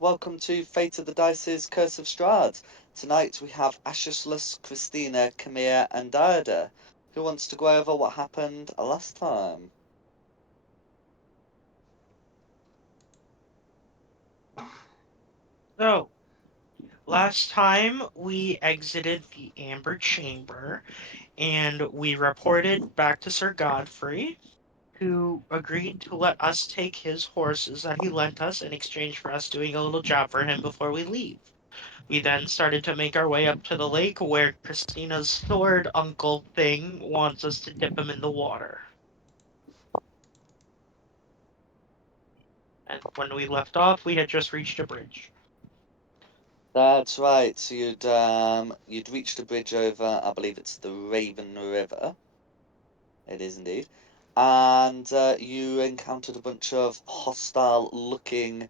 welcome to Fate of the Dice's Curse of Strahd. Tonight we have Ashisless, Christina, Kamir, and Dioda. Who wants to go over what happened last time? So, last time we exited the Amber Chamber and we reported back to Sir Godfrey, who agreed to let us take his horses that he lent us in exchange for us doing a little job for him before we leave. We then started to make our way up to the lake where Christina's sword uncle thing wants us to dip him in the water. And when we left off, we had just reached a bridge. That's right. So you'd reached a bridge over, I believe it's the Raven River. It is indeed. And you encountered a bunch of hostile-looking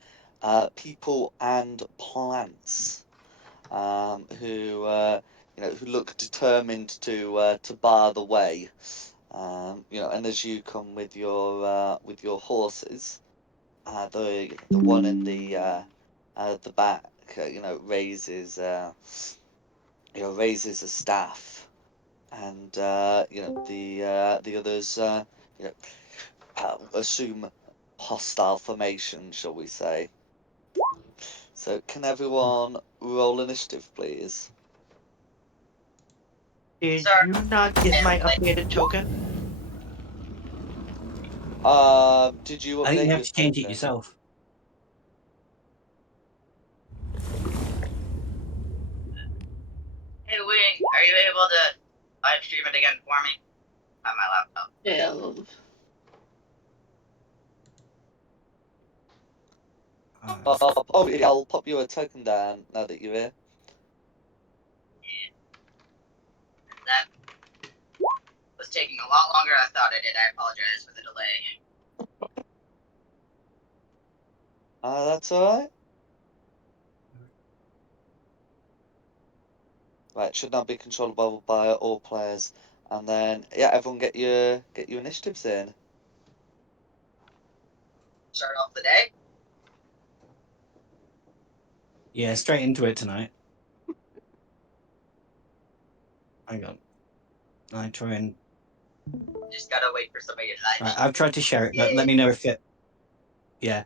people and plants. Who look determined to bar the way. And as you come with your horses, the one in the back, raises a staff, and the others, you know, assume hostile formation, shall we say? So, can everyone roll initiative, please? Did Sir, you not get my updated token? Did you I think you update have your to change it token? yourself. hey Wing, are you able to live stream it again for me on my laptop? Yeah. Yeah, I'll pop you a token down now that you're here. That was taking a lot longer than I thought it did. I apologize for the delay. That's alright. Right, should now be controllable by all players. And then yeah, everyone get your initiatives in. Start off the day. Yeah, straight into it tonight. Hang on. I try and. Just gotta wait for somebody to live Right, stream. I've tried to share it, but let me know if it. Yeah,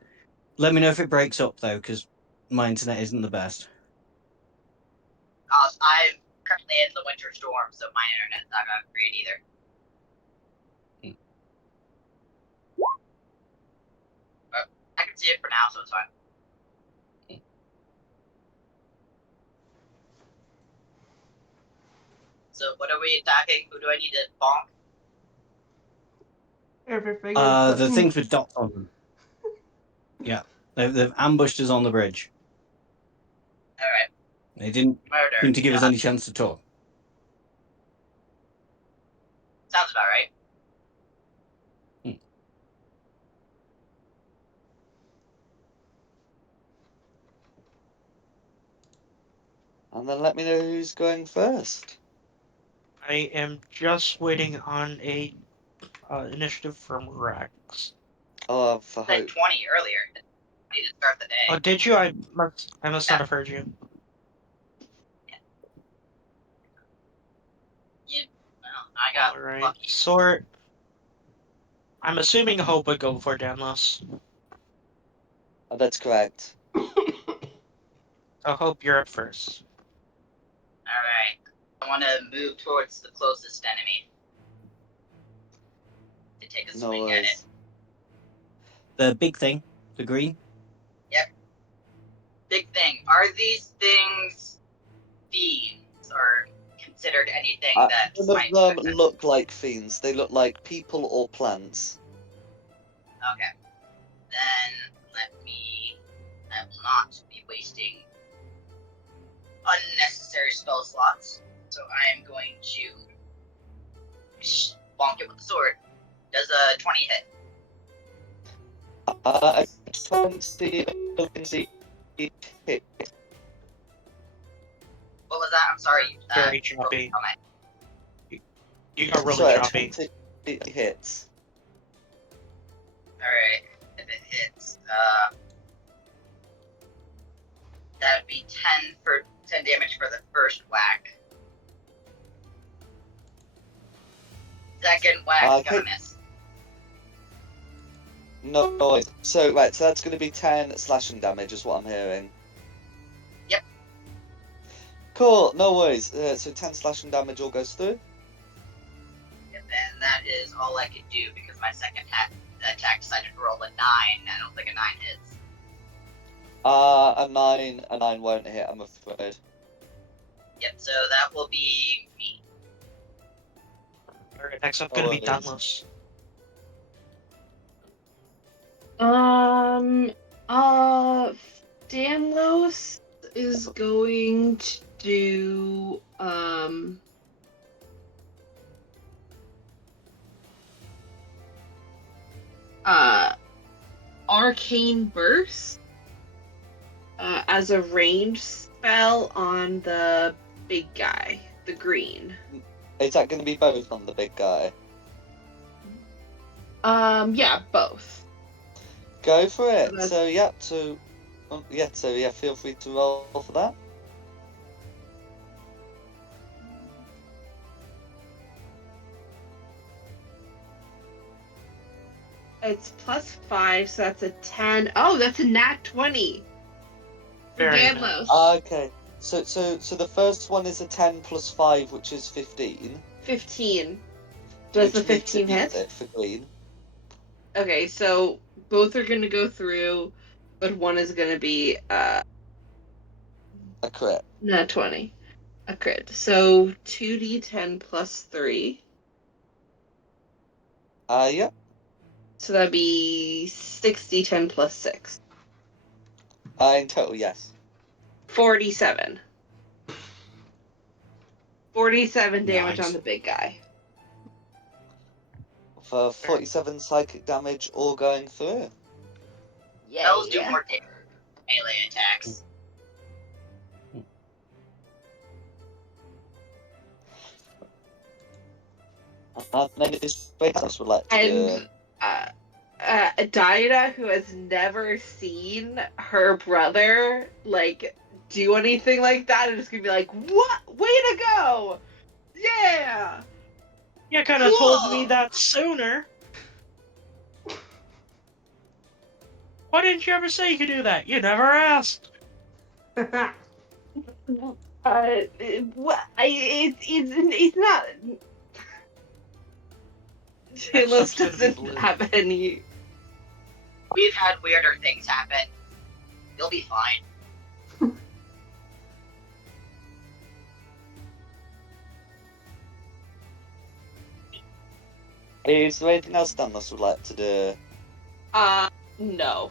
let me know if it breaks up though, because my internet isn't the best. I'm currently in the winter storm, so my internet's not great either. But I can see it for now, so it's fine. So what are we attacking? Who do I need to bonk? Everything The things with dots on them. Yeah, they've ambushed us on the bridge. Alright. They didn't Murder. seem to give us any chance to talk. Sounds about right. And then let me know who's going first. I am just waiting on a initiative from Rex. Oh, for I said hope. 20 earlier. I need to start the day. Oh, did you? I must not have heard you. Well, I got All right. lucky. Sort. I'm assuming Hope would go before Danlos. Oh, that's correct. So Hope, you're up first. Alright. I want to move towards the closest enemy to take a No swing at it. worries. The big thing, the green. Yep. Big thing. Are these things fiends or considered anything that None might of them affect? look like fiends. They look like people or plants. Okay. Then I will not be wasting unnecessary spell slots. So I am going to bonk it with the sword. Does a 20 hit? A 20 hit. What was that? I'm sorry. Very choppy. You got really Sorry, a choppy. 20 hits. Alright. If it hits, That would be 10 damage for the first whack. Second whack, Okay. gonna miss. No worries. So that's going to be 10 slashing damage, is what I'm hearing. Yep. Cool. No worries. So 10 slashing damage all goes through. Yep, and that is all I could do because my second attack decided to roll a 9. I don't think a 9 hits. A 9 won't hit, I'm afraid. Yep, so that will be me. Alright, next up No gonna be worries. Dunlos. Danlos is going to do Arcane Burst as a range spell on the big guy, the green. Is that going to be both on the big guy? Yeah, both. Go for it. that's- So yeah, feel free to roll for that. It's +5, so that's a 10. Oh, that's a nat 20 for Very Danlos. Okay. So the first one is a 10 plus 5, which is 15. 15. Does the which makes 15 it beat hit? it for green. Okay, so both are going to go through, but one is going to be A crit. nat 20. A crit. So 2d10 plus 3. Yep. So that'd be 6d10 plus 6. In total, yes. 47. 47 damage Nice. on the big guy. For 47 psychic damage, all going through. Spells do more damage than melee attacks. And then it's Kratos would like to do. And Diana, who has never seen her brother like do anything like that, is gonna be like, "What? Way to go! Yeah!" You could have told me Cool. that sooner. Why didn't you ever say you could do that? You never asked. What? It's not. Talos up's gonna be doesn't blue. have any. We've had weirder things happen. You'll be fine. Is there anything else Thanos would like to do? No.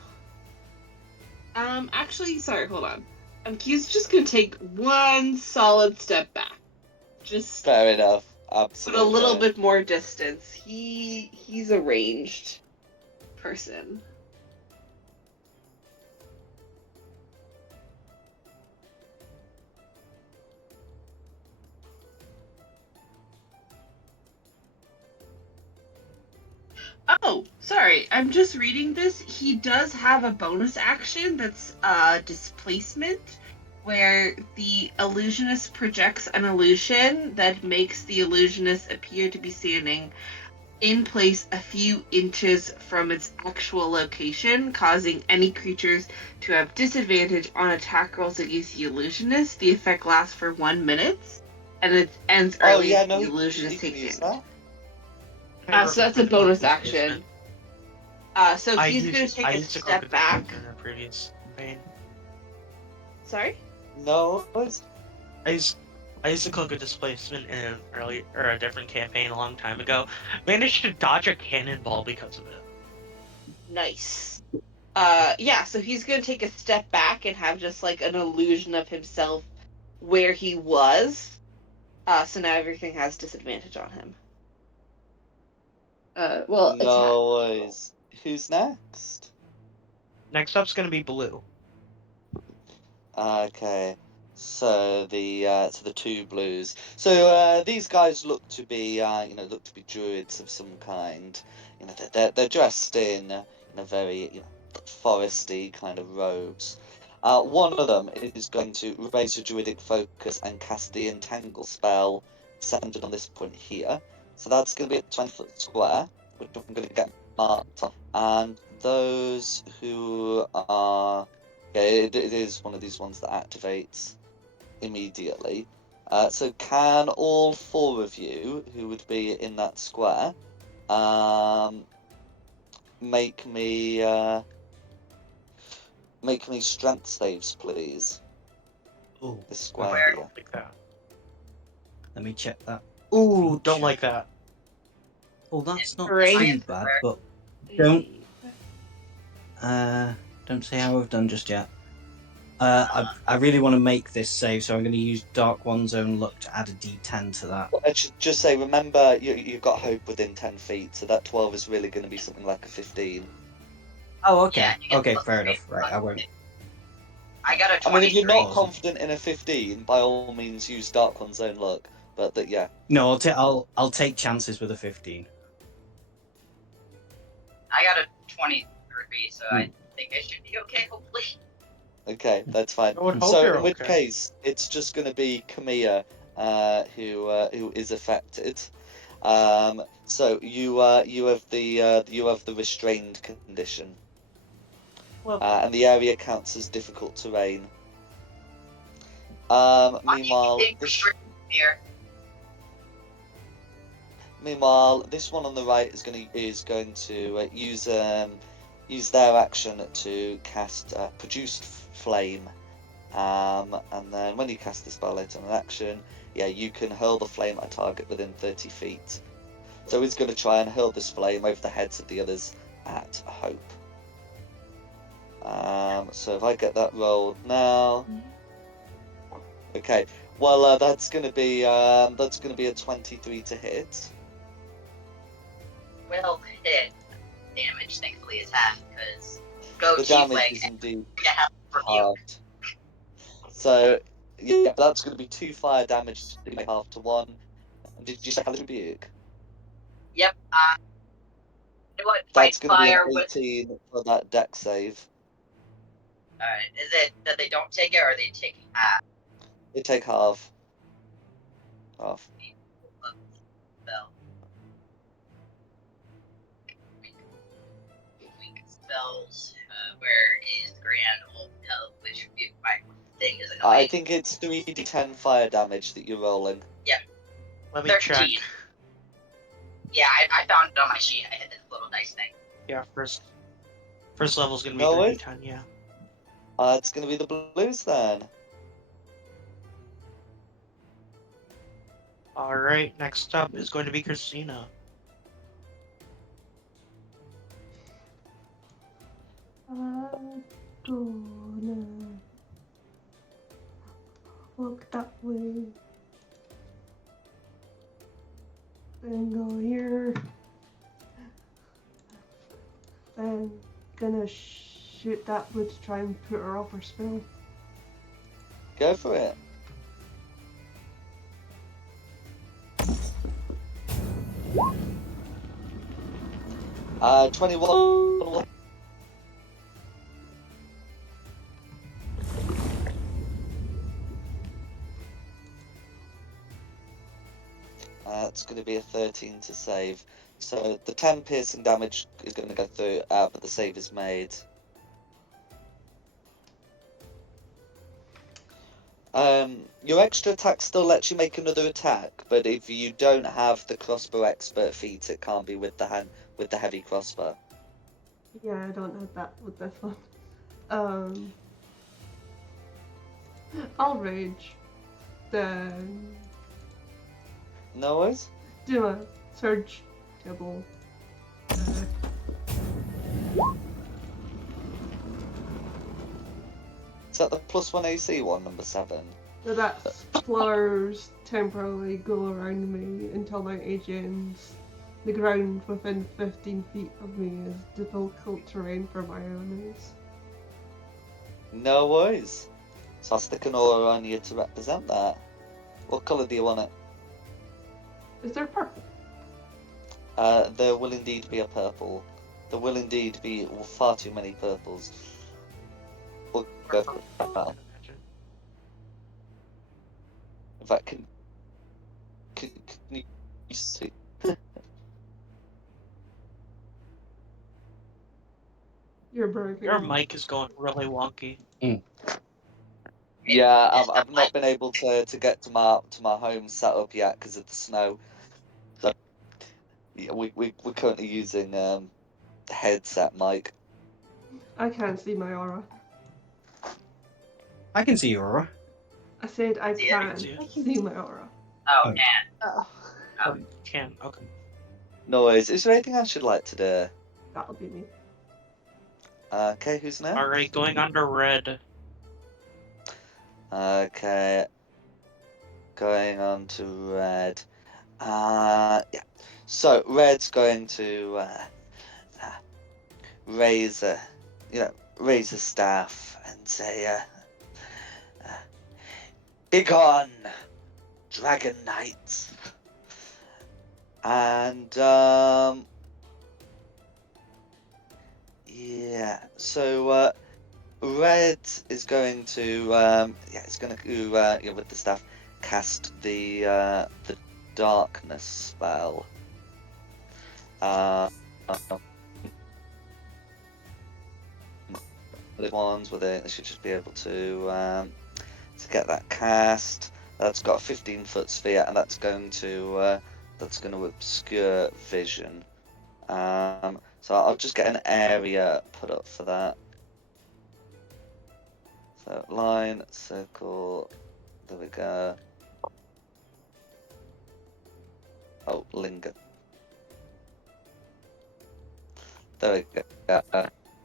Actually, sorry, hold on. He's just gonna take one solid step back. Just Fair enough. put Absolutely. a little bit more distance. He's a ranged person. Oh, sorry. I'm just reading this. He does have a bonus action that's displacement, where the illusionist projects an illusion that makes the illusionist appear to be standing in place a few inches from its actual location, causing any creatures to have disadvantage on attack rolls against the illusionist. The effect lasts for 1 minute, and it ends Oh early yeah, if no, the he illusionist can takes use damage. that. So that's a bonus action. So I he's used, going to take I a used to step cook back. in a previous campaign. Sorry? No, it's I used to cook a displacement in an early or a different campaign a long time ago. Managed to dodge a cannonball because of it. Nice. Yeah, so he's going to take a step back and have just like an illusion of himself where he was. So now everything has disadvantage on him. Well, attack. no worries. Who's next? Next up's gonna be blue. Okay. So the two blues. So these guys look to be look to be druids of some kind. They're dressed in very foresty kind of robes. One of them is going to raise a druidic focus and cast the entangle spell centered on this point here. So that's going to be a 20-foot square, which I'm going to get marked on. And those who are... Yeah, it is one of these ones that activates immediately. So can all 4 of you, who would be in that square, make me strength saves, please? Oh, This square I here. don't like that. let me check that. Ooh, don't feature. like that. Oh, that's not Great. too bad, but don't say how I've done just yet. I really want to make this save, so I'm going to use Dark One's Own Luck to add a D10 to that. Well, I should just say, remember, you've got hope within 10 feet, so that 12 is really going to be something like a 15. Oh, okay. Yeah, you get Okay, plus fair 3. enough. Right, I won't. I got a I mean, if 23. you're not Awesome. confident in a 15, by all means use Dark One's Own Luck. But that, yeah. No, I'll take chances with a 15. I got a 23, so I think I should be okay, hopefully. Okay, that's fine. I would hope So, you're in which okay. case, it's just going to be Kamiya who is affected. So you have the restrained condition, Well, and the area counts as difficult terrain. Why do you Meanwhile, keep restricting here? this one on the right is going to use their action to cast produced flame. And then when you cast the spell later in an action, yeah, you can hurl the flame at a target within 30 feet. So he's going to try and hurl this flame over the heads of the others at Hope. So if I get that rolled now, okay. Well, that's going to be a 23 to hit. Well, hit. Damage, thankfully, is half, because go The Chief damage Leg is indeed get help from you. halved. So yeah, that's going to be 2 fire damage to make half to 1. Did you say Hellish Rebuke? Yep, you know what? Fight That's going to be an fire with. 18 for that deck save. Alright, is it that they don't take it, or are they taking half? They take half. Half. Spell. Weak spells. Where is Grand Old Hell? Which my thing is annoying. I think it's 3d10 fire damage that you're rolling. let me 13. check. Yeah, I found it on my sheet. I hit this little dice thing. Yeah, first level's gonna be No way. 3d10, yeah. It's going to be the blues then. Alright, next up is going to be Christina. I'm gonna walk that way and go here and gonna shoot that wood to try and put her off her spell. Go for it. Uh, 21. It's going to be a 13 to save. So the 10 piercing damage is going to go through, but the save is made. Your extra attack still lets you make another attack, but if you don't have the crossbow expert feat, it can't be with the heavy crossbow. Yeah, I don't have that with this one. I'll rage. Then No worries. do a surge double. Is that the +1 AC one, number 7? So that's flowers temporarily go around me until my age ends. The ground within 15 feet of me is difficult terrain for my enemies. No worries. So I'll stick an aura on you to represent that. What colour do you want it? Is there purple? There will indeed be a purple. There will indeed be far too many purples. go for battle. In fact, can you see? You're breaking Your up. mic is going really wonky. Yeah, It's I've not not been able to get to my home set up yet because of the snow. So yeah, we're currently using the headset mic. I can't see my aura. I can see Aurora. I said I See it? can't See it? see my aura. Oh, Oh. and Oh. Oh, you can. Okay. No worries. Is there anything else you'd like to do? That'll be me. Okay, who's next? All right, going under red. Okay, going on to red. Yeah. So red's going to raise a, raise a staff and say, "Begone, Dragon Knights!" And yeah. So red is going to it's going to with the staff cast the darkness spell. The ones with it, they should just be able to get that cast. That's got a 15-foot sphere, and that's going to obscure vision. So I'll just get an area put up for that. So line, circle, there we go. Oh, linger. There we go.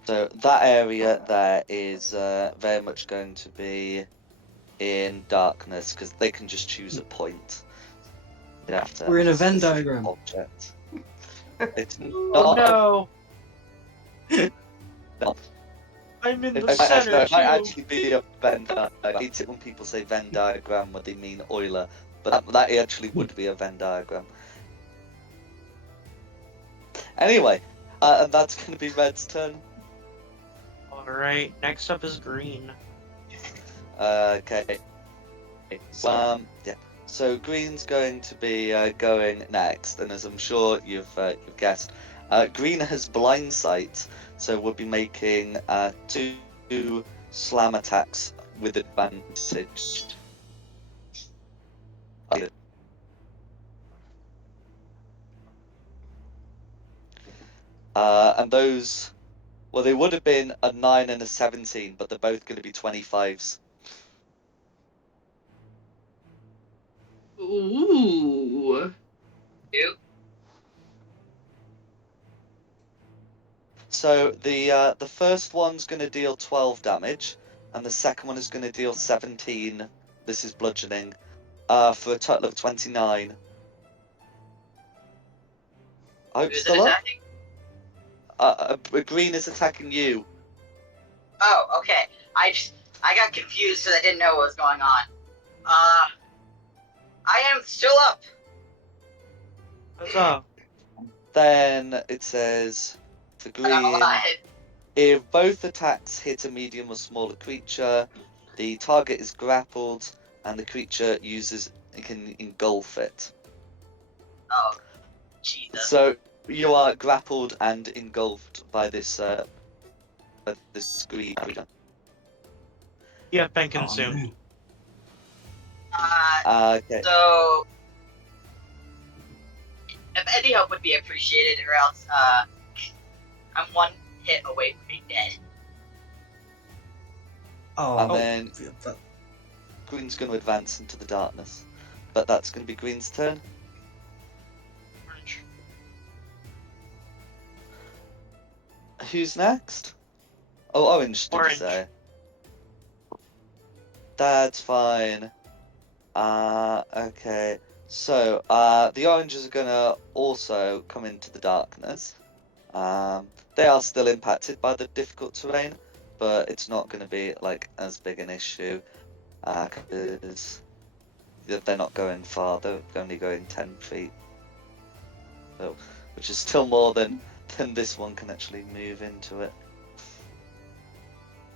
So that area there is very much going to be in darkness because they can just choose a point. You have to We're in have a Venn specific diagram. object. It's Oh not. no! I'm in It the center might too. actually be a Venn diagram. I hate it when people say Venn diagram when they mean Euler, but that actually would be a Venn diagram. Anyway, and that's going to be Red's turn. All right, next up is green. Okay. Yeah. So green's going to be going next, and as I'm sure you've guessed, green has blind sight, so we'll be making 2 slam attacks with advantage. And those, well, they would have been a 9 and a 17, but they're both going to be 25s. Ooh. two. So the first one's going to deal 12 damage, and the second one is going to deal 17. This is bludgeoning, for a total of 29. I hope Who's it still up. attacking? Green is attacking you. Oh, okay. I got confused because I didn't know what was going on. I am still up. Huzzah! Then it says for And I'm green, alive. if both attacks hit a medium or smaller creature, the target is grappled, and the creature can engulf it. Oh, Jesus. So you are grappled and engulfed by this green creature. You have been Oh, consumed. no. Okay. So, if any help would be appreciated, or else, I'm 1 hit away from being dead. Oh, And then that- green's going to advance into the darkness, but that's going to be green's turn. Orange. Who's next? Oh, orange, did Orange. you say? That's fine. Okay. So, the oranges are gonna also come into the darkness. They are still impacted by the difficult terrain, but it's not gonna be like as big an issue, because they're not going far. They're only going 10 feet. So, which is still more than this one can actually move into it.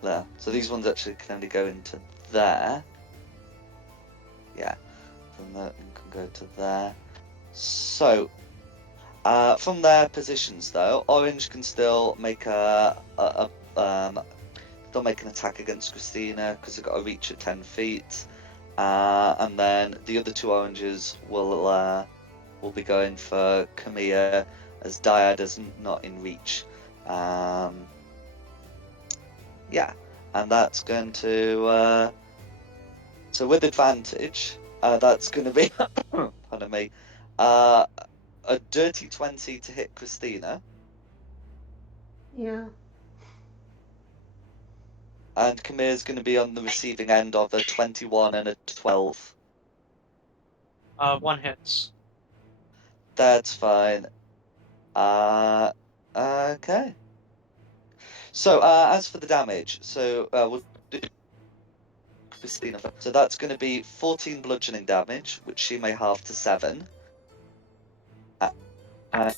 there. So these ones actually can only go into there. Yeah, from there you can go to there. So, from their positions though, Orange can still make still make an attack against Christina because they've got a reach at 10 feet. And then the other two oranges will be going for Camilla as Dyad is not in reach. Yeah, and that's going to so with advantage, that's going to be pardon me, a dirty 20 to hit Christina, Yeah. and Camilla's going to be on the receiving end of a 21 and a 12. 1 hits. That's fine. Okay. So, as for the damage, so we'll do Christina. So that's going to be 14 bludgeoning damage, which she may halve to 7. And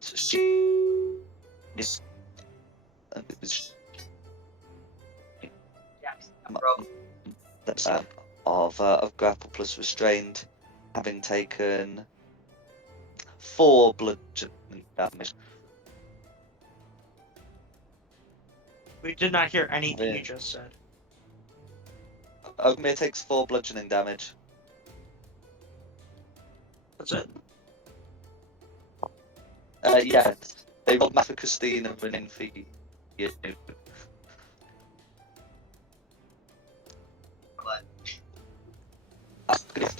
she is of grapple plus restrained, having taken 4 bludgeoning damage. We did not hear anything Yeah. you just said. Ogmir takes 4 bludgeoning damage. That's it. Yes, they rolled math for Christina winning for you. Good.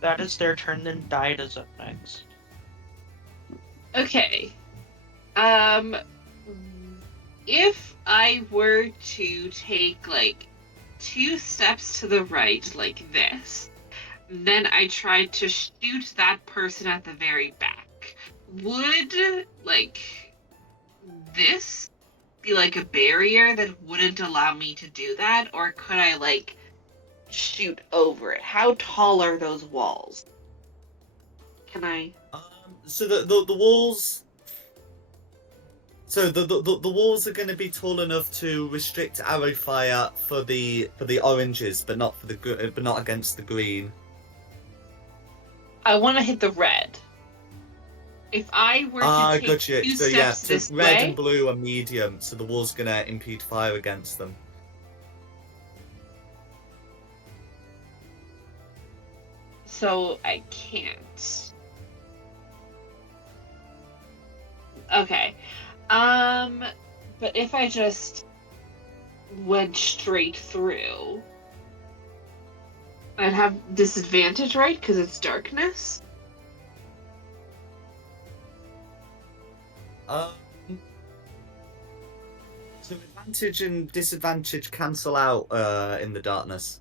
That is their turn, then Diet is up next. Okay. If I were to take like 2 steps to the right like this, then I tried to shoot that person at the very back, would like this be like a barrier that wouldn't allow me to do that, or could I like shoot over it? How tall are those walls? Can I? So the walls. So the walls are going to be tall enough to restrict arrow fire for the oranges, but not against the green. I want to hit the red. If I were to take Gotcha. 2 So yeah, steps so this red way, and blue are medium, so the wall's going to impede fire against them. so I can't. Okay. But if I just went straight through, I'd have disadvantage, right? Because it's darkness. So advantage and disadvantage cancel out in the darkness.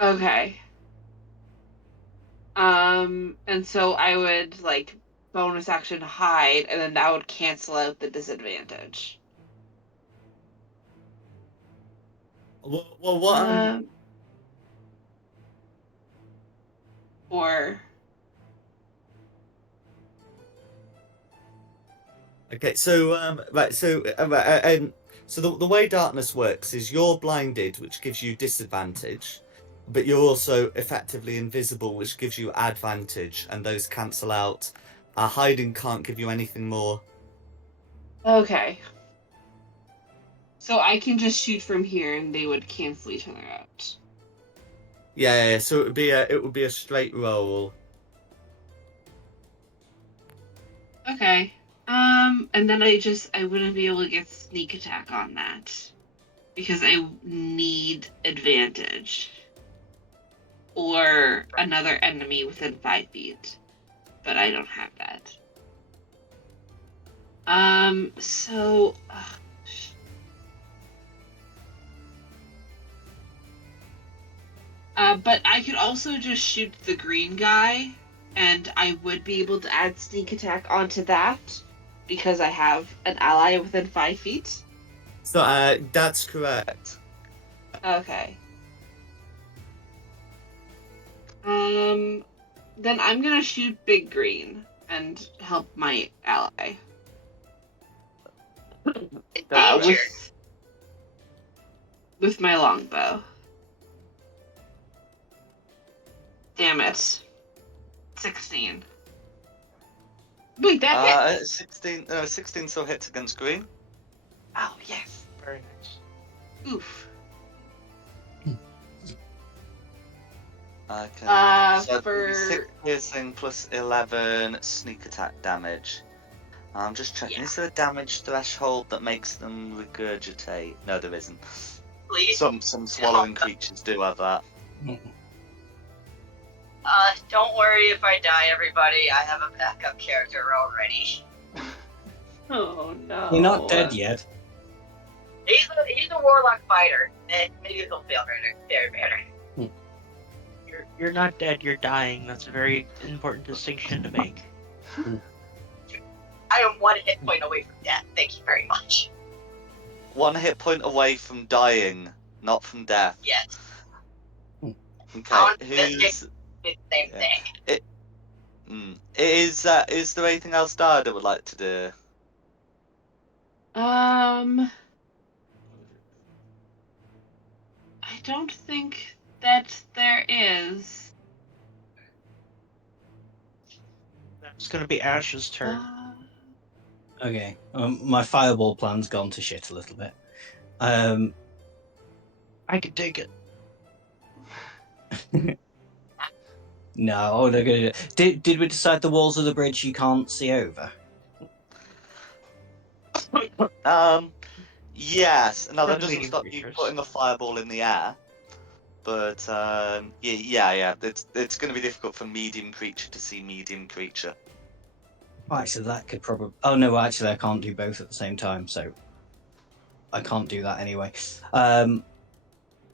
Okay. And so I would like bonus action hide, and then that would cancel out the disadvantage. Well, what? Or Okay, so right, so the way darkness works is you're blinded, which gives you disadvantage, but you're also effectively invisible, which gives you advantage, and those cancel out. Hiding can't give you anything more. okay. So I can just shoot from here, and they would cancel each other out. Yeah, so it would be a straight roll. Okay. And then I wouldn't be able to get sneak attack on that because I need advantage or another enemy within 5 feet, but I don't have that. So. But I could also just shoot the green guy, and I would be able to add sneak attack onto that because I have an ally within 5 feet. So that's correct. Okay. Then I'm gonna shoot Big Green and help my ally. Danger. With my longbow. Damn it. 16. Wait, that hits. 16 still hits against green. Oh, yes. Very nice. Oof. Okay. So For 6 piercing plus 11 sneak attack damage. I'm just checking. Yeah. Is there a damage threshold that makes them regurgitate? No, there isn't. Please. Some swallowing creatures do have that. Don't worry if I die, everybody. I have a backup character already. Oh no. You're not dead yet. He's a warlock fighter, and maybe he'll feel better. You're not dead. You're dying. That's a very important distinction to make. I am 1 hit point away from death. Thank you very much. 1 hit point away from dying, not from death. Yes. Okay, This who's... the same Yeah. thing. Is there anything else Dada would like to do? I don't think that there is. It's gonna be Ash's turn. Okay. My fireball plan's gone to shit a little bit. I can take it. No, they're gonna. Did we decide the walls of the bridge you can't see over? Yes. No, For that the doesn't medium stop you creatures. putting a fireball in the air. But yeah. It's going to be difficult for medium creature to see medium creature. Right, so that could probably. Oh no, actually, I can't do both at the same time, so I can't do that anyway.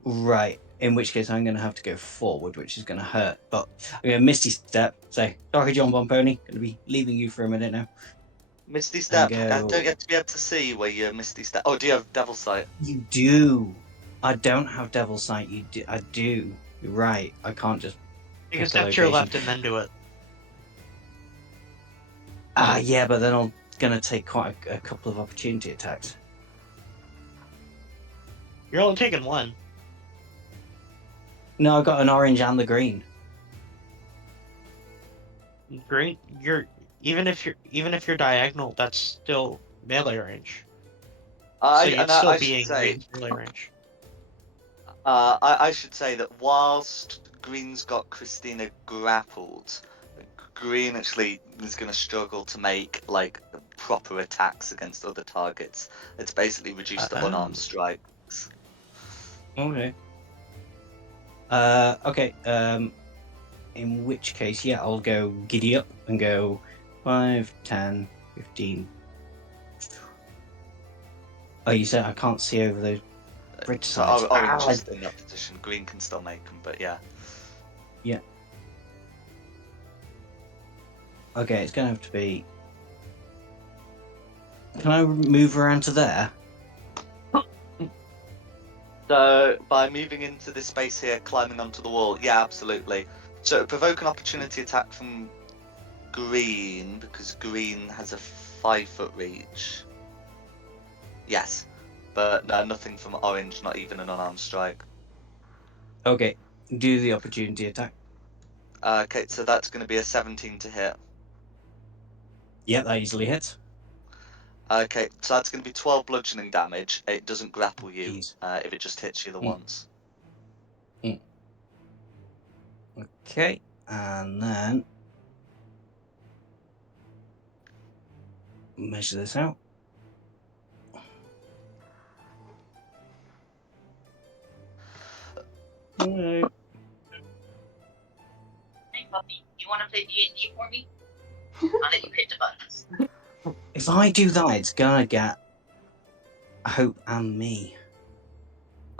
Right. In which case, I'm going to have to go forward, which is going to hurt. But I'm going to Misty Step. Say, sorry, John Bomponi. Going to be leaving you for a minute now. Misty Step. go- Don't you have to be able to see where your Misty Step? Oh, do you have Devil Sight? You do. I don't have Devil Sight. You do. I do. You're right. I can't just. You can pick a step to your location. left and then do it. Yeah, but then I'm going to take quite a couple of opportunity attacks. You're only taking 1. No, I've got an orange and the green. Green. Even if you're diagonal, that's still melee range. So you'd still be in green's melee range. I should say that whilst Green's got Christina grappled, Green actually is going to struggle to make like proper attacks against other targets. It's basically reduced to unarmed strikes. Okay. Okay. In which case, yeah, I'll go giddy up and go 5, 10, 15. Oh, you said I can't see over the bridge So sides. orange is in that position. Green can still make them, but yeah. Yeah. Okay, it's going to have to be... Can I move around to there? So by moving into this space here, climbing onto the wall, yeah, absolutely. So provoke an opportunity attack from Green because Green has a 5-foot reach. Yes, but no, nothing from Orange, not even an unarmed strike. Okay, do the opportunity attack. Okay, so that's going to be a 17 to hit. Yeah, that easily hits. Okay, so that's going to be 12 bludgeoning damage. It doesn't grapple you Jeez. if it just hits you the once. Okay, and then measure this out. Hey, puppy, you want to play D&D for me? I'll let you hit the buttons. If I do that, it's gonna get Hope and me.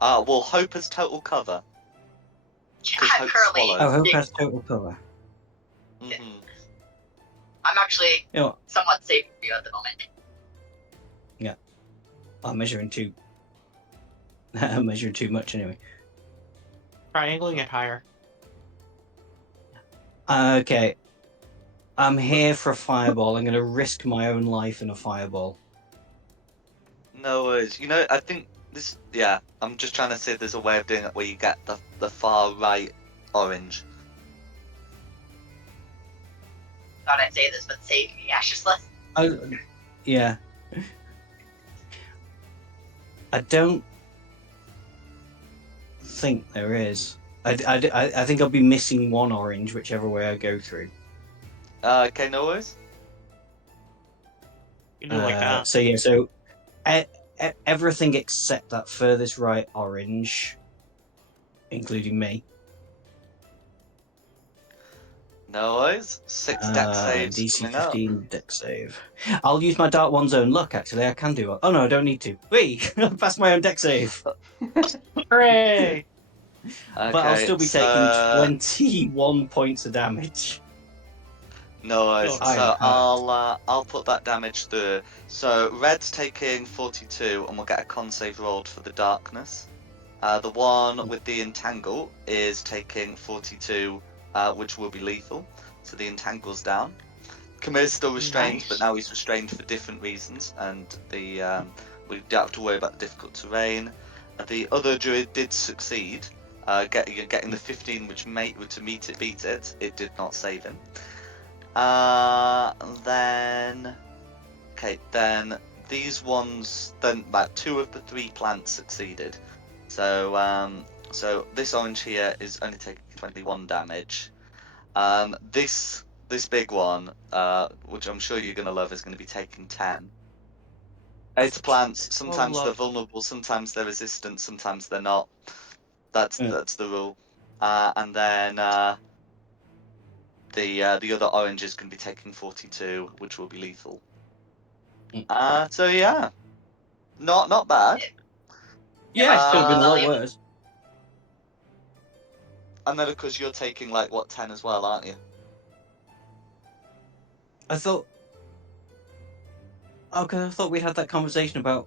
Well, Hope has total cover. I'm Hope's currently. swallowed. Oh, Hope has total cover. Mm-hmm. I'm actually You know what? somewhat safe for you at the moment. I'm measuring too. I'm measuring too much anyway. Triangling it higher. Okay. I'm here for a fireball. I'm going to risk my own life in a fireball. No worries. You know, I think this. Yeah, I'm just trying to see if there's a way of doing it where you get the far right orange. Thought I'd say this, but save me, Ashless. Yeah. I don't think there is. I think I'll be missing one orange whichever way I go through. Okay, no worries. You do like that. So yeah, so everything except that furthest right orange, including me. No worries. 6 deck saves DC coming up. 15 deck save. I'll use my Dark One's own luck, actually. I can do it. Oh no, I don't need to. Whee! I passed my own deck save. Hooray! But I'll Okay, still be taking 21 points of damage. no worries. Okay. I am So hurt. I'll put that damage through. So red's taking 42, and we'll get a con save rolled for the darkness. The one with the entangle is taking 42, which will be lethal. So the entangle's down. Kamir's still restrained, Nice. but now he's restrained for different reasons, and we don't have to worry about the difficult terrain. The other druid did succeed, getting the 15, which to beat it. It did not save him. Then these ones, then about 2 of the 3 plants succeeded. So this orange here is only taking 21 damage. This big one, which I'm sure you're gonna love, is gonna be taking 10. It's plants. Sometimes they're love. vulnerable, sometimes they're resistant, sometimes they're not. That's the rule. And then the other orange is gonna be taking 42, which will be lethal. So yeah, not bad. Yeah, it could have been a lot Uh, worse. And then of course you're taking like what 10 as well, aren't you? I thought. Okay, I thought we had that conversation about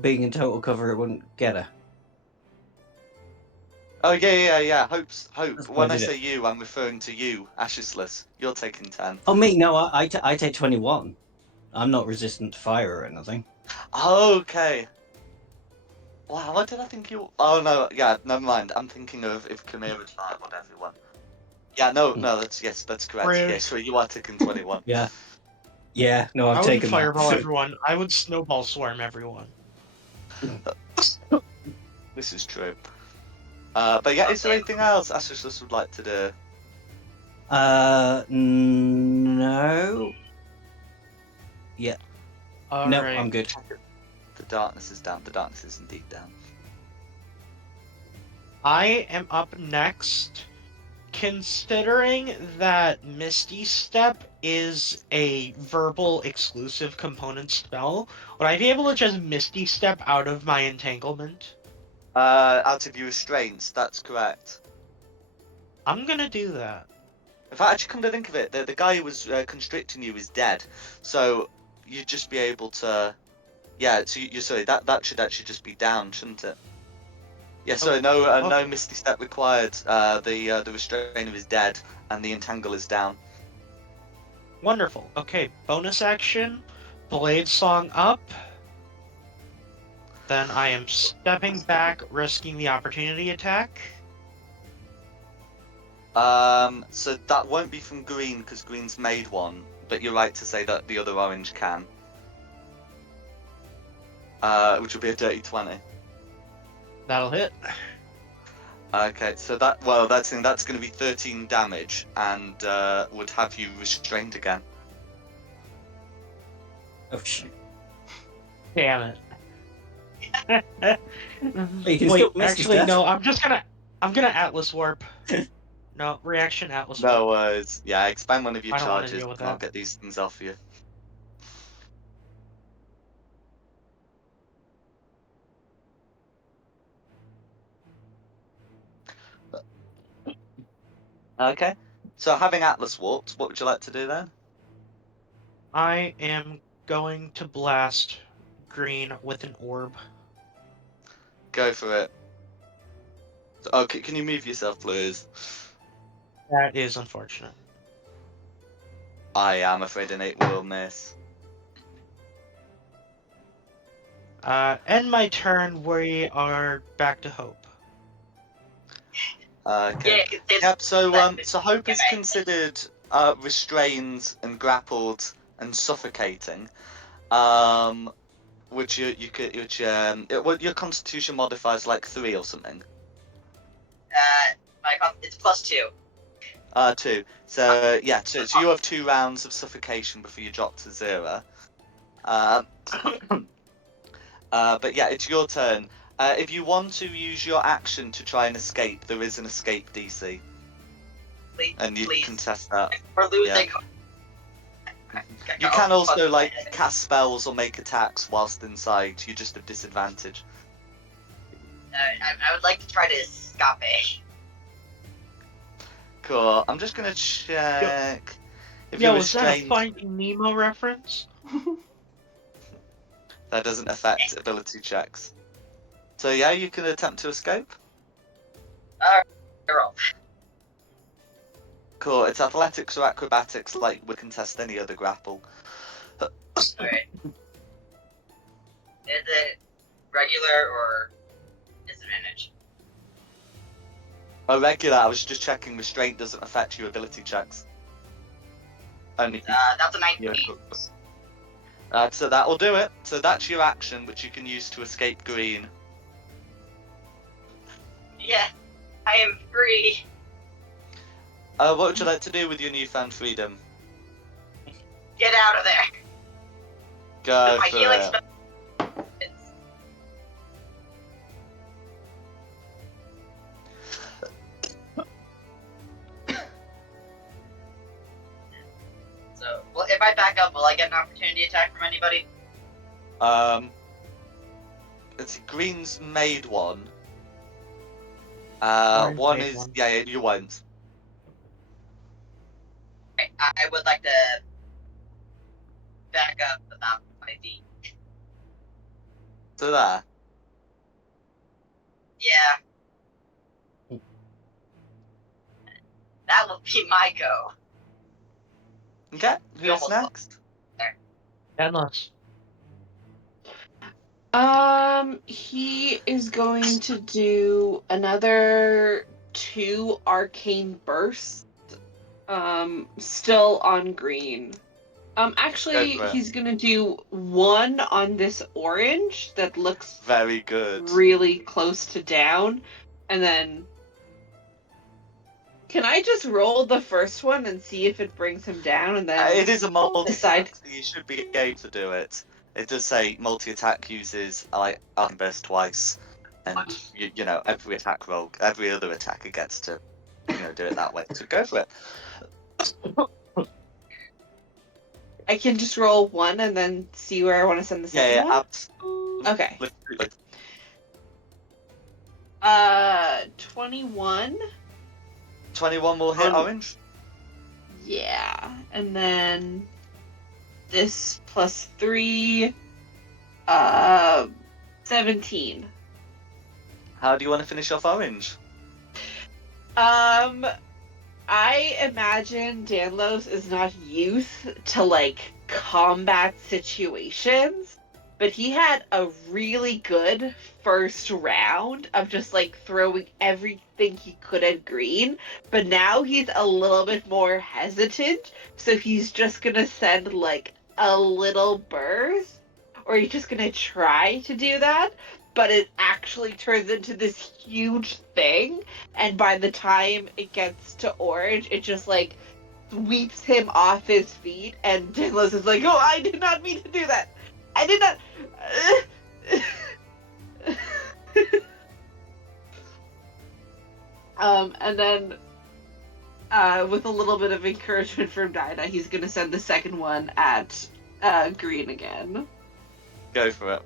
being in total cover. It wouldn't get her. Oh yeah. Hope. I When I did say it. you, I'm referring to you, Ashesless. You're taking 10. Oh me? No, I take 21. I'm not resistant to fire or anything. Okay. Wow, what did I think you? Oh no, yeah, never mind. I'm thinking of if Kamir would fire on everyone. Yeah, no, that's correct. Rude. Yeah, so you are taking 21. Yeah. Yeah. No, I've I wouldn't taken that. fireball everyone. I would snowball swarm everyone. This is true. But yeah, is there anything else Ashesless would like to do? No. Yeah. All No, right. I'm good. The darkness is down. The darkness is indeed down. I am up next. Considering that Misty Step is a verbal exclusive component spell, would I be able to just Misty Step out of my entanglement? Out of your restraints, that's correct. I'm gonna do that. In fact, actually, come to think of it, the guy who was constricting you is dead, so you'd just be able to. Yeah, so you're sorry. That should actually just be down, shouldn't it? Yeah. So no Misty Step required. The restrainer is dead, and the entangle is down. Wonderful. Okay, bonus action, Blade Song up. Then I am stepping back, risking the opportunity attack. So that won't be from green because green's made one, but you're right to say that the other orange can. Which will be a dirty 20. That'll hit. Okay, so that's going to be 13 damage and would have you restrained again. Oh shit. Damn it. You can Wait, still miss actually, this, no. I'm gonna Atlas Warp. No, reaction Atlas No Warp. worries. Yeah, expand one of your I don't want to charges deal with and I'll that. get these things off you. Okay, so having Atlas warped, what would you like to do then? I am going to blast green with an orb. Go for it. Oh, can you move yourself, please? That is unfortunate. I am afraid an 8 will miss. End my turn. We are back to Hope. Okay. Yeah, it's Yep. So that- so Hope is yeah, considered restrained and grappled and suffocating. Which you could well, your Constitution modifies like 3 or something. it's +2. 2. So yeah. So you have 2 rounds of suffocation before you drop to 0. Um. But yeah, it's your turn. If you want to use your action to try and escape, there is an escape DC, Please, and you please. can test that. We're losing. You can also like cast spells or make attacks whilst inside. You just have disadvantage. I would like to try to escape. Cool. I'm just gonna check if Yo, you're was that a restrained. Finding Nemo reference? That doesn't affect ability checks. So yeah, you can attempt to escape. Roll. Cool. It's athletics or acrobatics, like we can test any other grapple. Alright. Is it regular or disadvantage? Oh, regular. I was just checking. Restraint doesn't affect your ability checks. Only. That's a 19. So that'll do it. So that's your action, which you can use to escape green. Yeah, I am free. What would you like to do with your newfound freedom? Get out of there. Go My for healing it. spell. So, well, if I back up, will I get an opportunity attack from anybody? It's green's made one. Orange One made is one. yeah, you won't. I would like to back up about 5 feet. So there. Yeah. That will be my go. Okay. Who's almost next? Endless. He is going to do another 2 arcane bursts. Still on green. Actually, Go for it. he's gonna do 1 on this orange that looks Very good. really close to down, and then can I just roll the first one and see if it brings him down, and then It is a decide? multi-attack, so you should be able to do it. It does say multi-attack uses like arcane burst twice, and you know every attack roll, every other attacker gets to do it that way. So go for it. I can just roll 1 and then see where I want to send the second Yeah, one. absolutely. Okay. 21. 21 will hit orange. Yeah, and then this plus 3, 17. How do you want to finish off orange? I imagine Danlos is not used to like combat situations, but he had a really good first round of just like throwing everything he could at green, but now he's a little bit more hesitant, so he's just gonna send like a little burst, or he's just gonna try to do that, but it actually turns into this huge thing, and by the time it gets to orange, it just like sweeps him off his feet, and Dinlos is like, "Oh, I did not mean to do that. I did not." And then, with a little bit of encouragement from Dinah, he's gonna send the second one at green again. Go for it.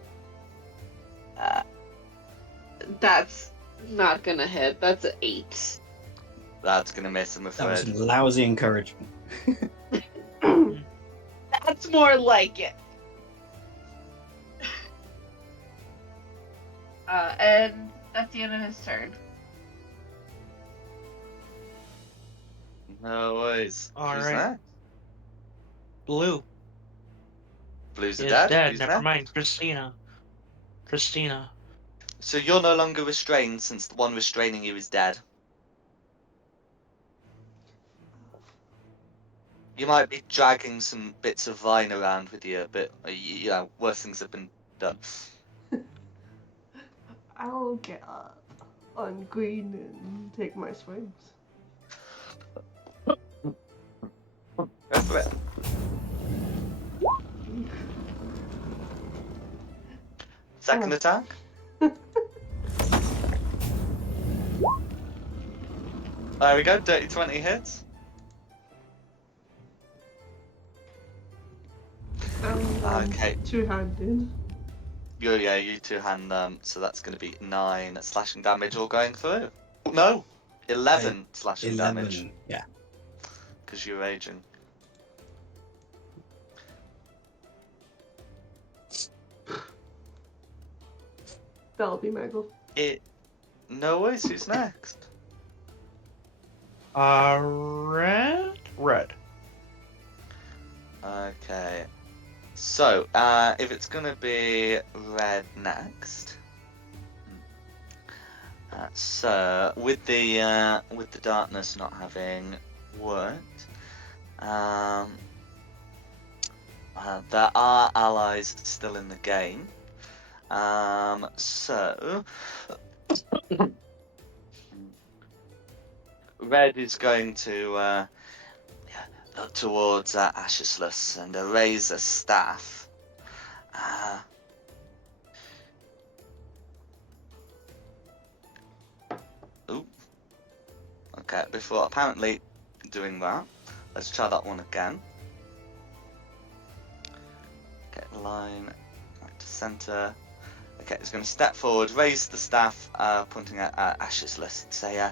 That's not gonna hit. That's an 8. That's gonna miss, I'm That afraid. was lousy encouragement. That's more like it. And that's the end of his turn. No worries. All Who's right. next? Blue Blues are is dead. dead. Who's Never next? mind. Christina. So you're no longer restrained since the one restraining you is dead. You might be dragging some bits of vine around with you, but you know, worse things have been done. I'll get up on green and take my swings. Go for it. Second Oh. attack. There we go. Dirty 20 hits. Okay. Two-handed. You two-hand them, so that's going to be 9 slashing damage all going through. No, 11 slashing damage 11. Yeah. because you're raging. That'll be my go. No worries. Who's next? Red. Okay. So, if it's gonna be red next, so with the darkness not having worked, there are allies still in the game. So red is going to look towards Ashesless and raise a staff. Okay, before apparently doing that, let's try that one again. Okay, line back to center. Okay, it's going to step forward, raise the staff, pointing at Ashesless, and say,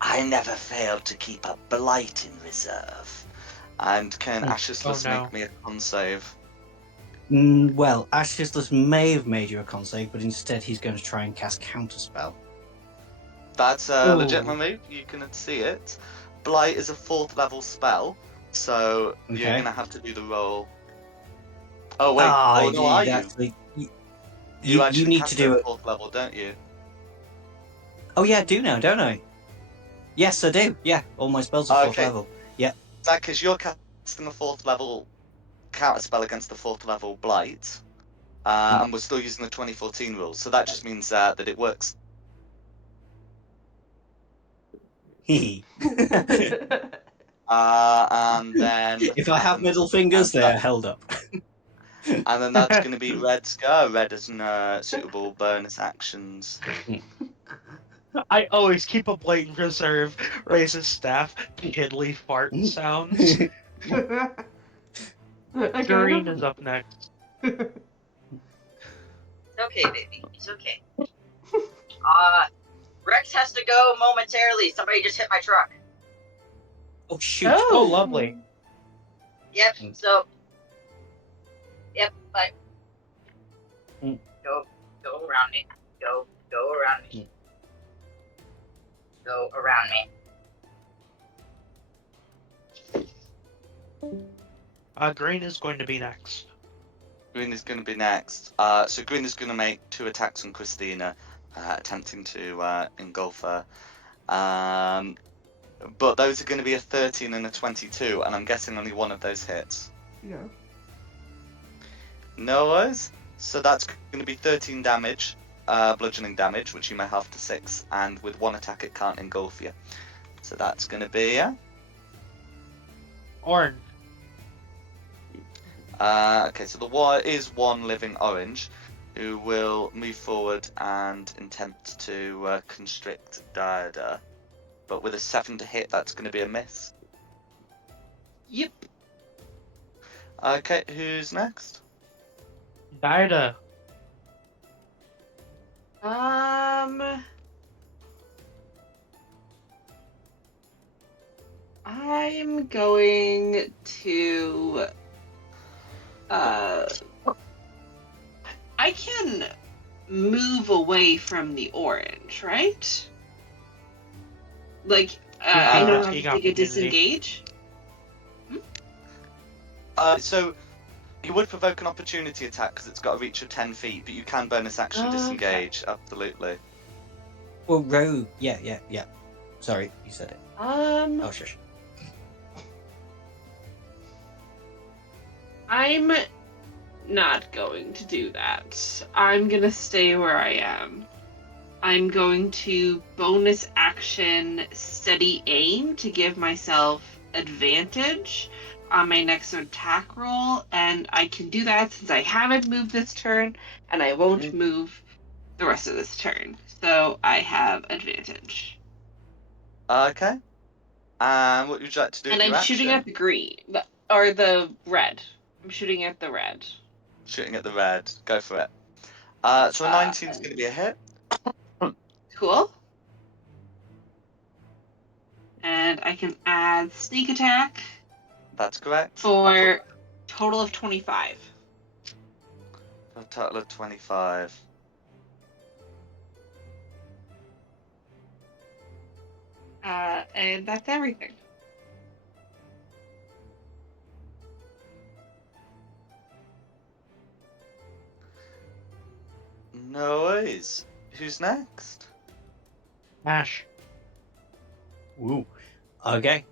I never failed to keep a blight in reserve. And can Ashesless no. make me a con save? Well, Ashesless may have made you a con save, but instead he's going to try and cast Counterspell. That's a Ooh. legitimate move. You can see it. Blight is a 4th level spell, so you're Okay. going to have to do the roll. Oh wait, Ah, no, are you? actually, You you actually need cast to do it it. 4th level, don't you? Oh yeah, I do now, don't I? Yes, I do. Yeah, all my spells are 4th Okay. level. Yeah. That because you're casting a 4th level counter spell against the 4th level blight, and we're still using the 2014 rules, so that just means that it works. Hee. And then If I have middle fingers, they are held up. and then that's going to be Red's go. Red has no suitable bonus actions. I always keep a blight in reserve. Raise his staff. Piddly fart sounds. Doreen is up next. It's okay, baby. It's okay. Rex has to go momentarily. Somebody just hit my truck. Oh shoot! Oh, lovely. Yep. So. Yep. But. Mm. Go around me. Go around me. Go around me. Green is going to be next. Green is going to be next. So Green is going to make 2 attacks on Christina, attempting to engulf her. But those are going to be a 13 and a 22, and I'm guessing only one of those hits. Yeah. No worries. So that's going to be 13 damage, bludgeoning damage, which you may have to 6, and with 1 attack it can't engulf you. So that's going to be Orange. okay, so there is one living orange who will move forward and attempt to constrict Diada. But with a 7 to hit, that's going to be a miss. Yep. Okay, who's next? Diada. I'm going to I can move away from the orange, right? Like I Good don't have taking to take a opportunity. disengage. So you would provoke an opportunity attack because it's got a reach of 10 feet, but you can bonus action Okay. disengage. Absolutely. Well, rogue. Yeah. Sorry, you said it. Oh, shush. I'm not going to do that. I'm gonna stay where I am. I'm going to bonus action steady aim to give myself advantage on my next attack roll, and I can do that since I haven't moved this turn, and I won't move the rest of this turn. So I have advantage. Okay. And what would you like to do And with I'm your shooting action? at the green, or the red. I'm shooting at the red. Shooting at the red. Go for it. So a 19 is going to be a hit. Cool. And I can add sneak attack That's correct. for total of 25. A total of 25. And that's everything. No worries. Who's next? Ash. Ooh. Okay.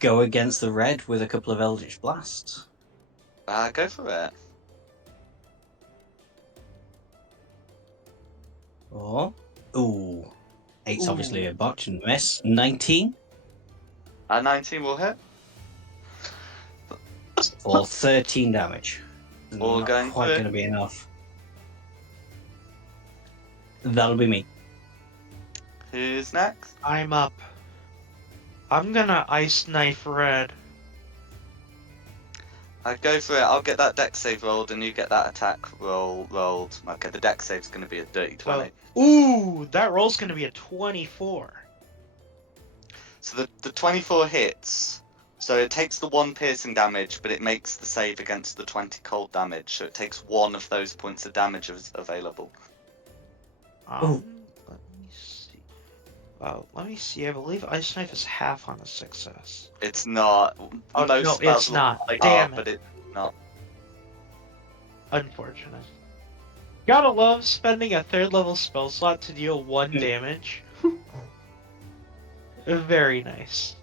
Go against the red with a couple of Eldritch Blasts. Go for it. Or. Ooh. 8's obviously Ooh. a botch and miss. 19 A 19 will hit. for 13 damage. All Not going quite through. going to be enough. That'll be me. Who's next? I'm up. I'm gonna ice knife red. Go for it. I'll get that dex save rolled and you get that attack rolled. Okay, the dex save's going to be a dirty 20. Ooh, that roll's gonna be a 24. So the 24 hits. So it takes the 1 piercing damage, but it makes the save against the 20 cold damage. So it takes 1 of those points of damage available. Let me see. Let me see. I believe ice knife is half on a success. It's not. Oh, Most no, spells it's look not. like Damn it. but it's not. Unfortunate. Gotta love spending a 3rd level spell slot to deal 1 Mm. damage. Very nice.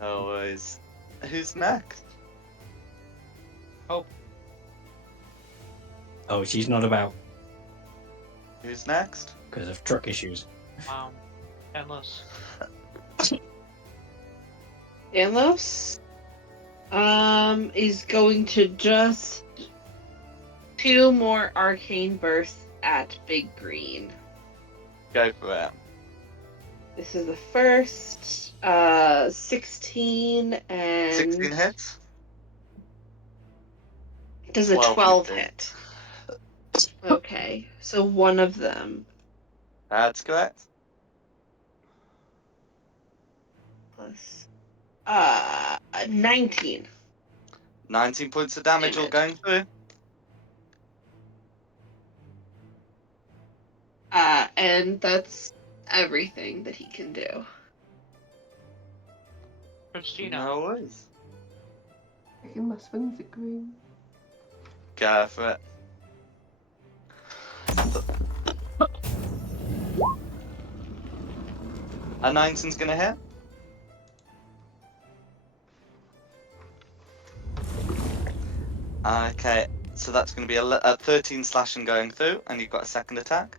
No worries. Who's next? Oh, she's not about Who's next? because of truck issues. Endless. Anlos is going to just 2 more arcane bursts at Big Green. Go for it. This is the first 16 and 16 hits? does a 12 12 hits. hit? Okay, so one of them That's correct. plus 19. 19 points of damage all going through. And that's everything that he can do. Christina. No worries. Taking my swings at green. Go for it. A 19's gonna hit. Okay, so that's gonna be a 13 slashing going through, and you've got a second attack.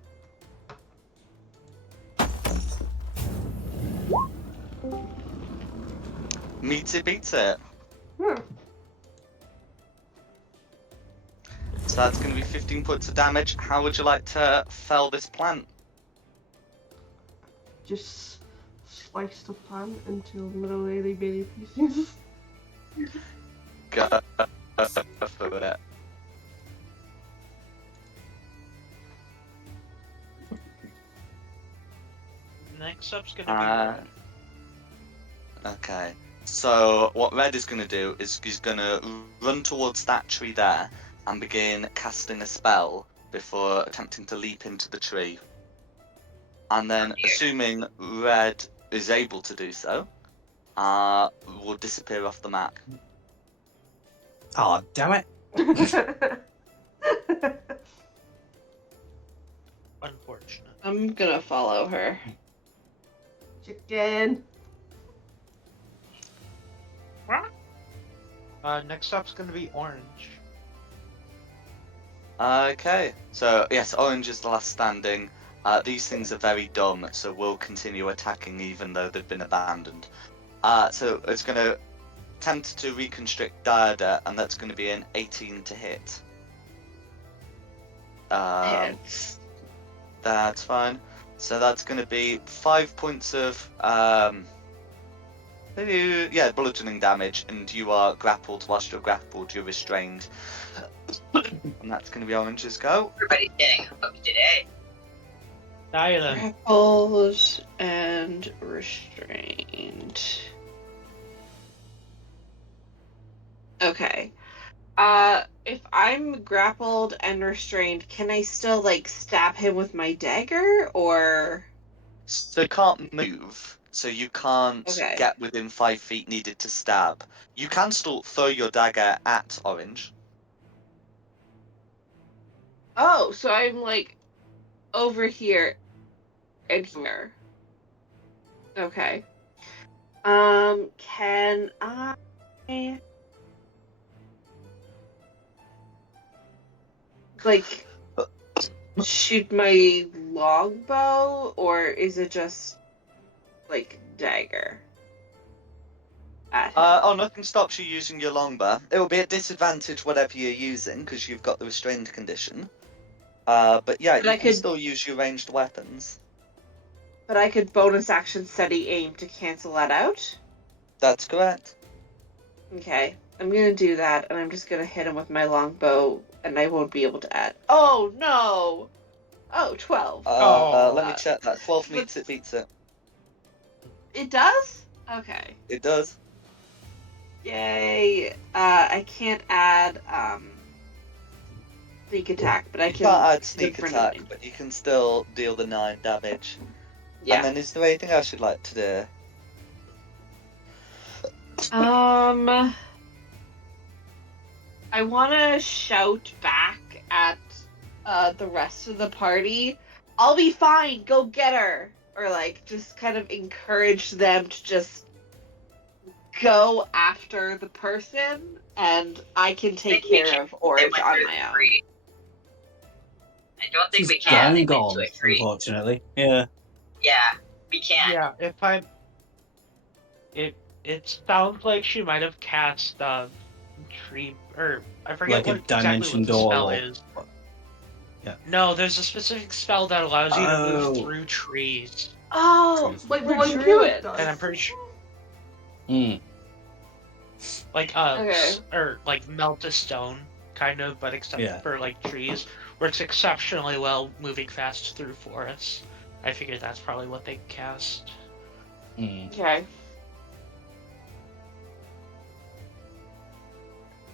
Meets it, beats it. Hmm. So that's going to be 15 points of damage. How would you like to fell this plant? Just slice the plant into really bitty pieces. Go for it. Next up's gonna be red. Okay. So what Red is going to do is he's going to run towards that tree there and begin casting a spell before attempting to leap into the tree. And then, dear. assuming red is able to do so, will disappear off the map. Oh, damn it. Unfortunate. I'm gonna follow her. Chicken. Next up's gonna be orange. Okay, so yes, orange is the last standing. These things are very dumb, so we'll continue attacking even though they've been abandoned. So it's going to attempt to reconstrict Diada, and that's going to be an 18 to hit. Hits. That's fine. So that's going to be 5 points of bludgeoning damage, and you are grappled. Whilst you're grappled, you're restrained. And that's going to be orange's go. Everybody's getting hooked today. Diana. Grappled and restrained. Okay. If I'm grappled and restrained, can I still like stab him with my dagger or? So you can't move, so you can't Okay. get within 5 feet needed to stab. You can still throw your dagger at orange. Oh, so I'm like over here and here. Okay. Can I like shoot my longbow, or is it just like dagger at him? Nothing stops you using your longbow. It will be at disadvantage whatever you're using because you've got the restrained condition. But yeah, But you I can could- still use your ranged weapons. But I could bonus action steady aim to cancel that out. That's correct. Okay, I'm gonna do that, and I'm just gonna hit him with my longbow, and I won't be able to add. Oh no! Oh, 12. Let me Oh. check that. 12 But- meets it, beats it. It does? Okay. It does. Yay. I can't add sneak attack, but I You can. can't add the sneak front attack, line. but you can still deal the 9 damage. Yeah. And then is there anything else you'd like to do? I want to shout back at the rest of the party. I'll be fine. Go get her, or like just kind of encourage them to just go after the person, and I can take think we care can- of They Orange went on through my the own. tree. I don't think She's we can. They gone, went to a tree. unfortunately. Yeah. Yeah, we can't. Yeah, if I'm. It sounds like she might have cast tree, or I forget Like a what exactly dimension what the door spell or- is. Yeah. No, there's a specific spell that allows you to Oh. move through trees, Oh, Trees. Like well, what do Druid it. does. and I'm pretty sure Mm. like Okay. or like melt a stone kind of, but except Yeah. for like trees, works exceptionally well moving fast through forests. I figured that's probably what they cast. Mm. Okay.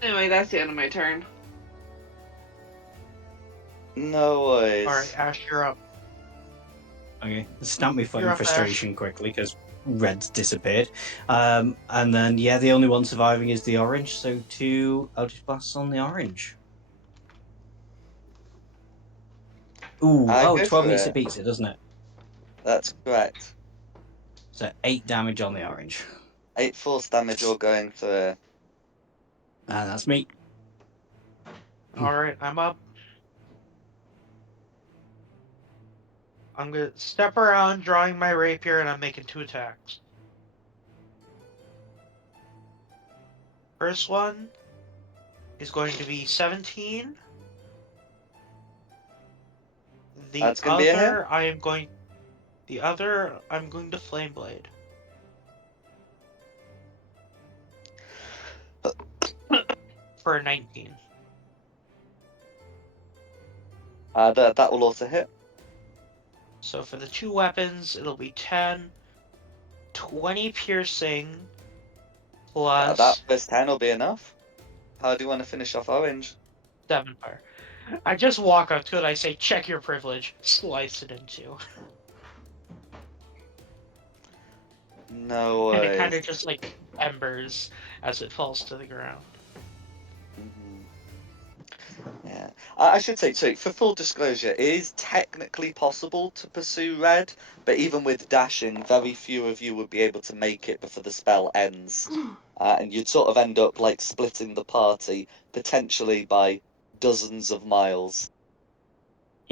Anyway, that's the end of my turn. No worries. All right, Ash, you're up. Okay. Stamp my foot You're in up, Ash. frustration quickly because red's disappeared. And then, yeah, the only one surviving is the orange, so 2 Eldritch Blasts on the orange. Ooh, Go 12 for meets it. it, beats it, doesn't it? That's correct. So 8 damage on the orange. 8 force damage all going through. And that's me. All right, I'm up. I'm gonna step around, drawing my rapier, and I'm making 2 attacks. First one is going to be 17. That's gonna be a hit. The other, I'm going to Flame Blade. For a 19. That will also hit. So for the 2 weapons, it'll be 10, 20 piercing, plus That first 10 will be enough. How do you want to finish off orange? 7 fire. I just walk up to it. I say, "Check your privilege." Slice it in two, No and it kind worries. of just like embers as it falls to the ground. Mhm. Yeah, I should say, so for full disclosure, it is technically possible to pursue red, but even with dashing, very few of you would be able to make it before the spell ends. And you'd sort of end up like splitting the party, potentially by dozens of miles.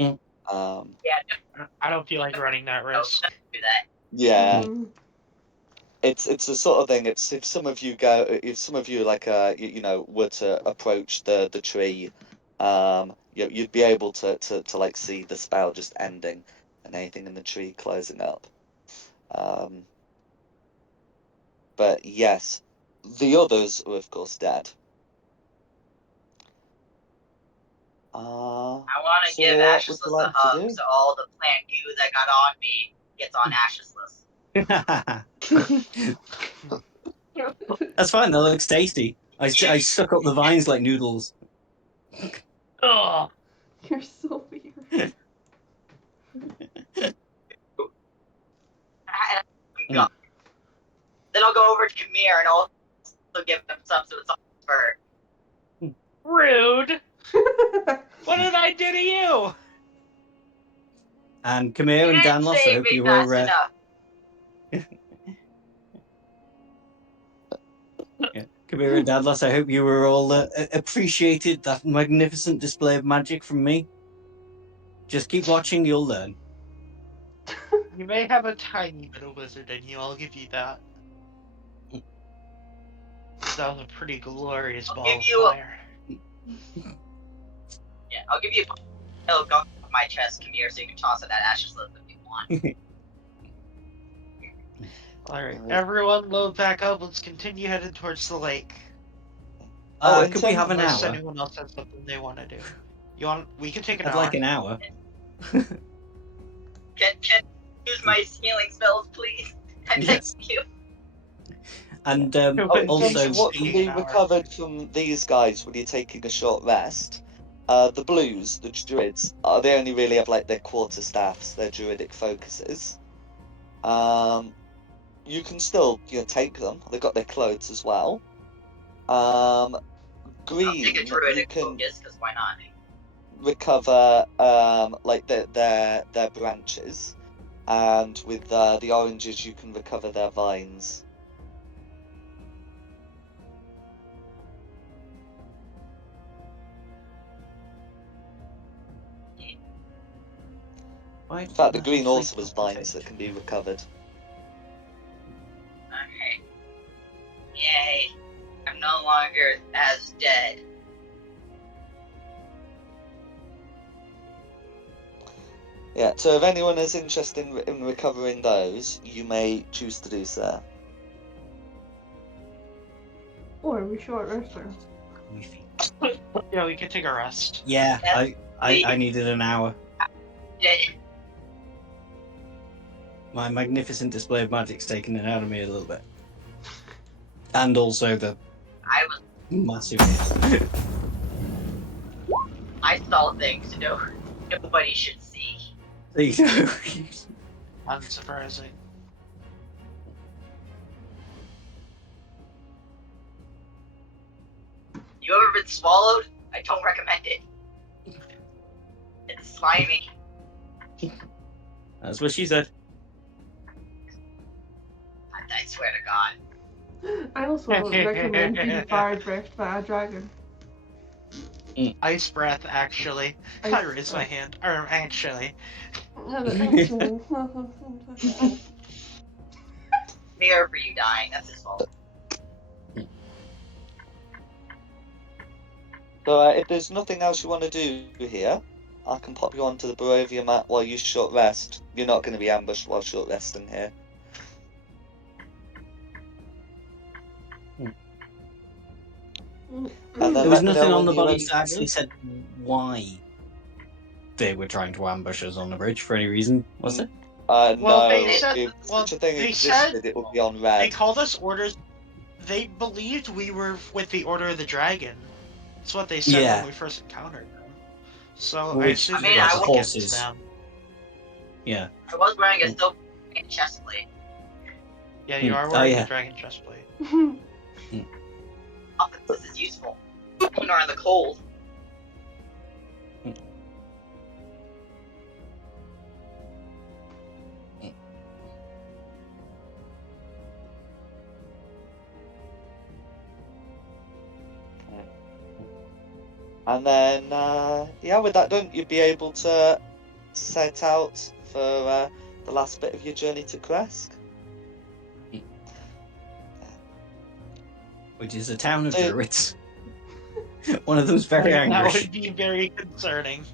Mm. Yeah, I don't feel like running that no, risk. don't do that. Yeah, Mhm. it's the sort of thing. It's if some of you like were to approach the tree, you'd be able to like see the spell just ending and anything in the tree closing up. Um, but yes, the others are of course dead. I want to So give what would you Ashless a like to hug, do? so all the plant goo that got on me gets on Ashless. That's fine. That looks tasty. I suck up the vines like noodles. Ugh. You're so weird. Go. Then I'll go over to Kamir and also give him some so it's on his fur. Rude. What did I do to you? And come here You and Dan didn't Loss, I save hope me you fast were. enough. Yeah. Come here and Dan Loss, I hope you were all appreciated that magnificent display of magic from me. Just keep watching, you'll learn. You may have a tiny bit of wizard in you. I'll give you that. That was a pretty glorious I'll ball give of you fire. I'll give you a pillow go off my chest, Kamir, so you can toss it at Ashless if you want. Alright, Alright. everyone load back up. Let's continue heading towards the lake. In Could we have an Unless hour? anyone else has something they want to do. We can take an I'd hour. like an hour. Can use my healing spells, please? Thank Yes. you. And Who In wouldn't terms take also, of what taking you an hour? recovered from these guys when you're taking a short rest, the blues, the druids, they only really have like their quarter staffs, their druidic focuses. You can still take them. They've got their clothes as well. I'll take a Green, you druidic can focus, because why not? recover like their branches, and with the oranges you can recover their vines. In fact, the green also has vines that can be recovered. Okay. Yay. I'm no longer as dead. Yeah, so if anyone is interested in recovering those, you may choose to do so. Or we short rester. Yeah, we can take a rest. yeah, Yes, I needed an hour. Dead. My magnificent display of magic's taken it out of me a little bit. And also the I was. massive. I saw things nobody should see. Unsurprising. You ever been swallowed? I don't recommend it. It's slimy. That's what she said. I swear to God. I also don't recommend being fire breathed by a dragon. Ice breath, actually. I Ice raised my breath. hand. Actually. Fear for you dying, that's his fault. So if there's nothing else you want to do here, I can pop you onto the Barovia mat while you short rest. You're not going to be ambushed while short resting here. And then There let was me nothing know on when the you're bodies ready that to actually move. said why they were trying to ambush us on the bridge for any reason, was there? Well, No, they said. if Well, such a thing they existed, said it would be on they red. called us orders. They believed we were with the Order of the Dragon. That's what they said Yeah. when we first encountered them. So I Which, assume I mean, you're I just was- against horses. them. Yeah. I was wearing a silver chest plate. Yeah, you are Oh, wearing yeah. the dragon chestplate. Often this is useful when we're in the cold. And then, yeah, with that done, you'd be able to set out for the last bit of your journey to Kresk. Which is a town of So- druids. One of them's very That angry. would be very concerning.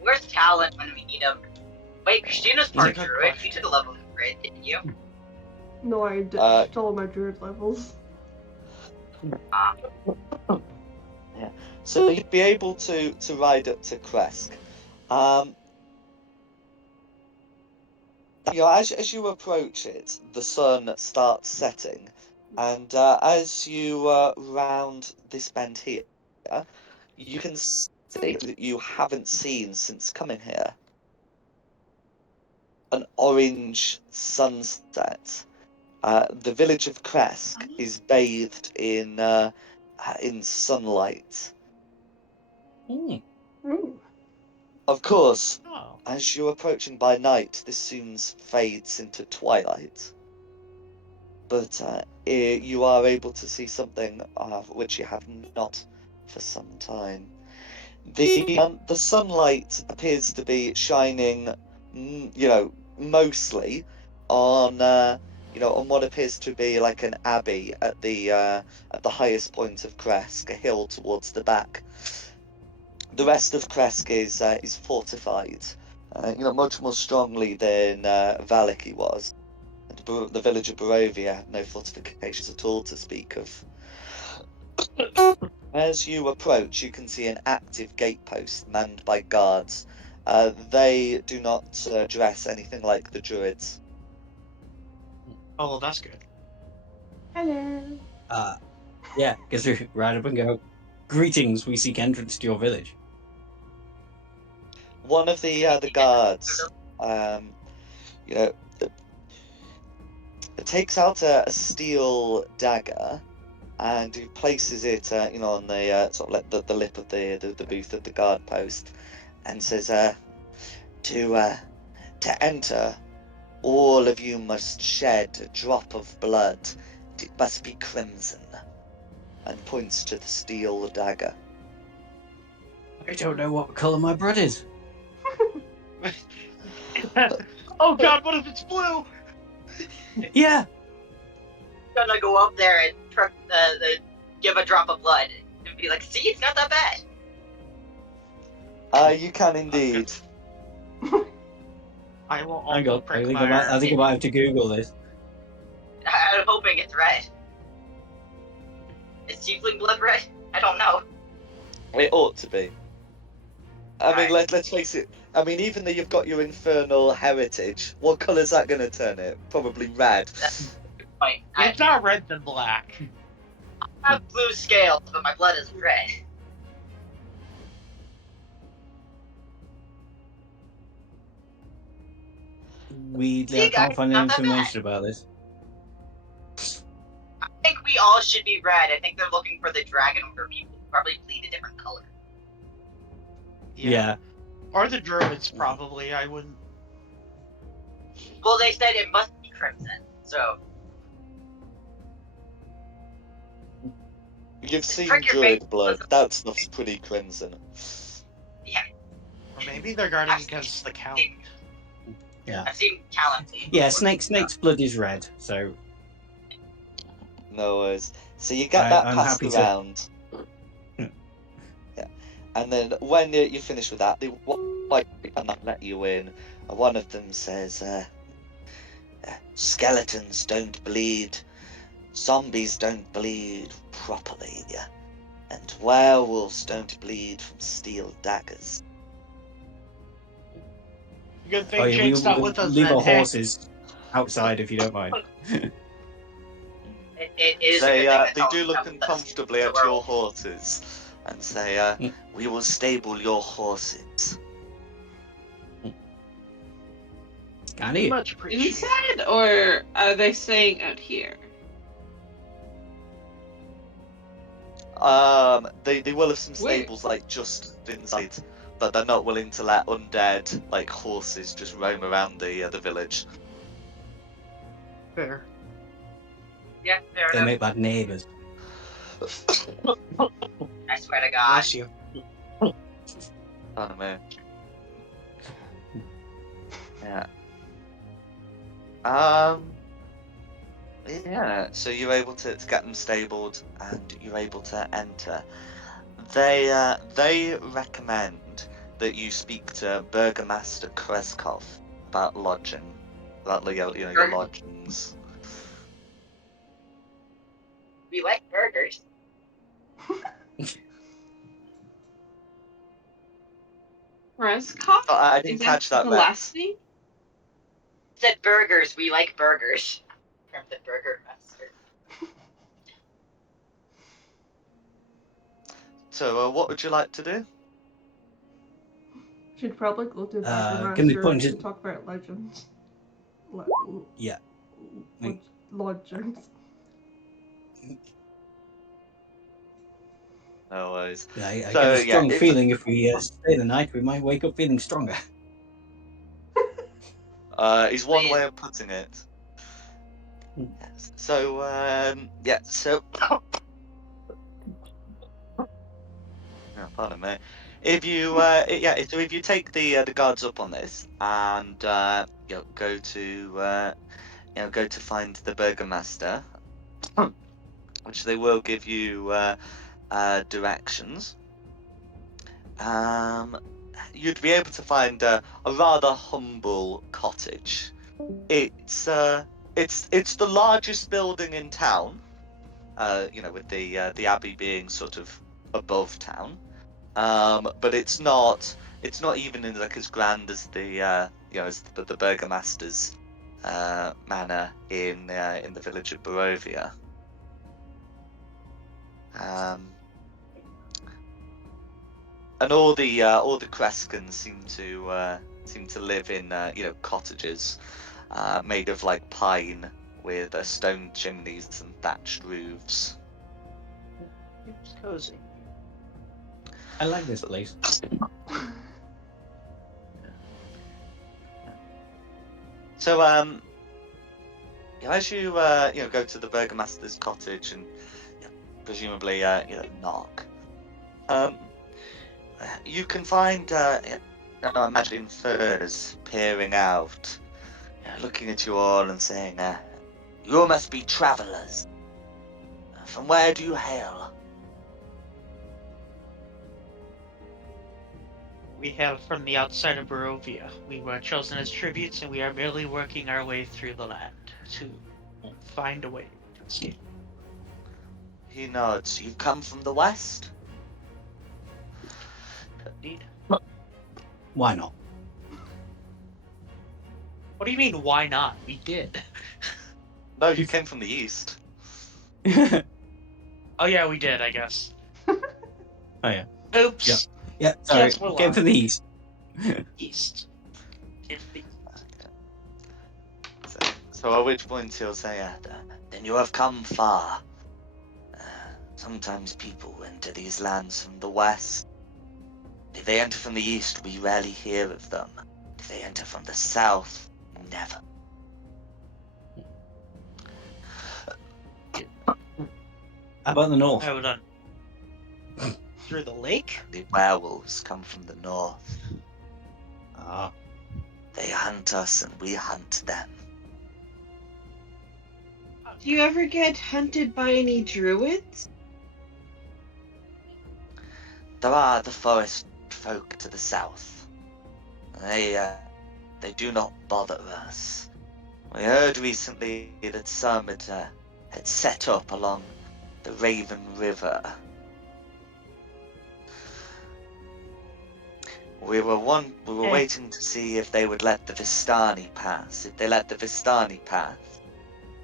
Where's Talon when we need him? Wait, Christina's part That's a good druid. question. You took a level upgrade, didn't you? No, I ditched all my druid levels. So you'd be able to ride up to Kresk. As you approach it, the sun starts setting, and as you round this bend here, you can see that you haven't seen since coming here. An orange sunset. The village of Kresk is bathed in sunlight. Hmm. Ooh. Of course, Oh. as you're approaching by night, this soon fades into twilight. But you are able to see something which you have not for some time. The sunlight appears to be shining, mostly on on what appears to be like an abbey at the highest point of Kresk, a hill towards the back. The rest of Kresk is fortified, much more strongly than Valaki was. And the village of Barovia had no fortifications at all to speak of. As you approach, you can see an active gatepost manned by guards. They do not dress anything like the druids. Oh, well, that's good. Hello. Yeah, because we ride up and go, "Greetings, we seek entrance to your village." One of the guards, you know, takes out a steel dagger and he places it, on the sort of like the lip of the booth of the guard post, and says, to enter, all of you must shed a drop of blood. It must be crimson. And points to the steel dagger. I don't know what colour my blood is. Oh god, what if it's blue? Yeah. Gonna go up there and give a drop of blood and be like, see, it's not that bad. You can indeed. I will Hang also on, prick I think my I think I arm. might have to Google this. I'm hoping it's red. Is tiefling blood red? I don't know. It ought to be. I mean, Right. let's face it. I mean, even though you've got your infernal heritage, what colour's that going to turn it? Probably red. Point. I It's not red than black. have blue scales, but my blood is red. Weirdly, See, I can't guys, find not any that bad. information about this. I think we all should be red. I think they're looking for the dragon order people. Probably bleed a different color. Yeah. Or the druids, probably. I wouldn't. Well, they said it must be crimson, so You've seen Prick your druid face. blood. That stuff's pretty crimson. Or maybe they're guarding against the count. Yeah. I've seen Talon bleed. Yeah, before. Snake's blood is red, so No worries. So you get that I'm passed happy to. around. Yeah. And then when you finish with that, they wipe and not let you in. One of them says, skeletons don't bleed. Zombies don't bleed properly. And werewolves don't bleed from steel daggers. Good thing Oh yeah, Jake's not with us leave then. our horses outside if you don't mind. It is a They good thing that do Talon's look not with us. uncomfortably So at we're your all- horses. and say, we will stable your horses. Kind of you. Much appreciated. Inside, or are they staying out here? They will have some Where? stables like just inside, but they're not willing to let undead like horses just roam around the village. Fair. Yeah, fair They enough. make bad neighbours. I swear to God. Bless you. Oh man. Yeah. Yeah. So you're able to get them stabled, and you're able to enter. They recommend that you speak to Burgomaster Kreskov about lodging, about your lodgings. We like burgers. Prescott? Oh, I Is didn't that catch that, the Rex. last name? Said burgers. We like burgers. From the Burger Master. So, what would you like to do? Should probably go to Can we Burgermaster point to it? talk about legends. Yeah. Lodgings. No worries. I So, get a yeah, strong feeling if we stay the night, we might wake up feeling stronger. Is one Please. way of putting it. Yes. So, yeah. So, oh, pardon me. If you, so if you take the guards up on this and go to go to find the burgomaster, which they will give you directions. You'd be able to find a rather humble cottage. It's the largest building in town. With the abbey being sort of above town. But it's not even in like as grand as as the burgomaster's manor in the village of Barovia. And all the Kreskans seem to live in cottages made of like pine with stone chimneys and thatched roofs. It's cozy. I like this place. So as you go to the burgomaster's cottage and presumably knock, you can find imagine furs peering out, looking at you all and saying, "You must be travellers. From where do you hail?" We hail from the outside of Barovia. We were chosen as tributes, and we are merely working our way through the land to find a way to escape. He nods. You've come from the west? Indeed. Why not? What do you mean, why not? We did. No, you came from the east. Oh yeah, we did, I guess. Oh yeah. Oops. Yeah, sorry. Yes, we're Came from the east. East. Indeed. So at which point he'll say, then you have come far. Sometimes people enter these lands from the west. If they enter from the east, we rarely hear of them. If they enter from the south, never. How about the north? Hold on. Through the lake? The werewolves come from the north. Ah. They hunt us and we hunt them. Do you ever get hunted by any druids? There are the forest folk to the south. They do not bother us. We heard recently that some had set up along the Raven River. We were waiting to see if they would let the Vistani pass. If they let the Vistani pass,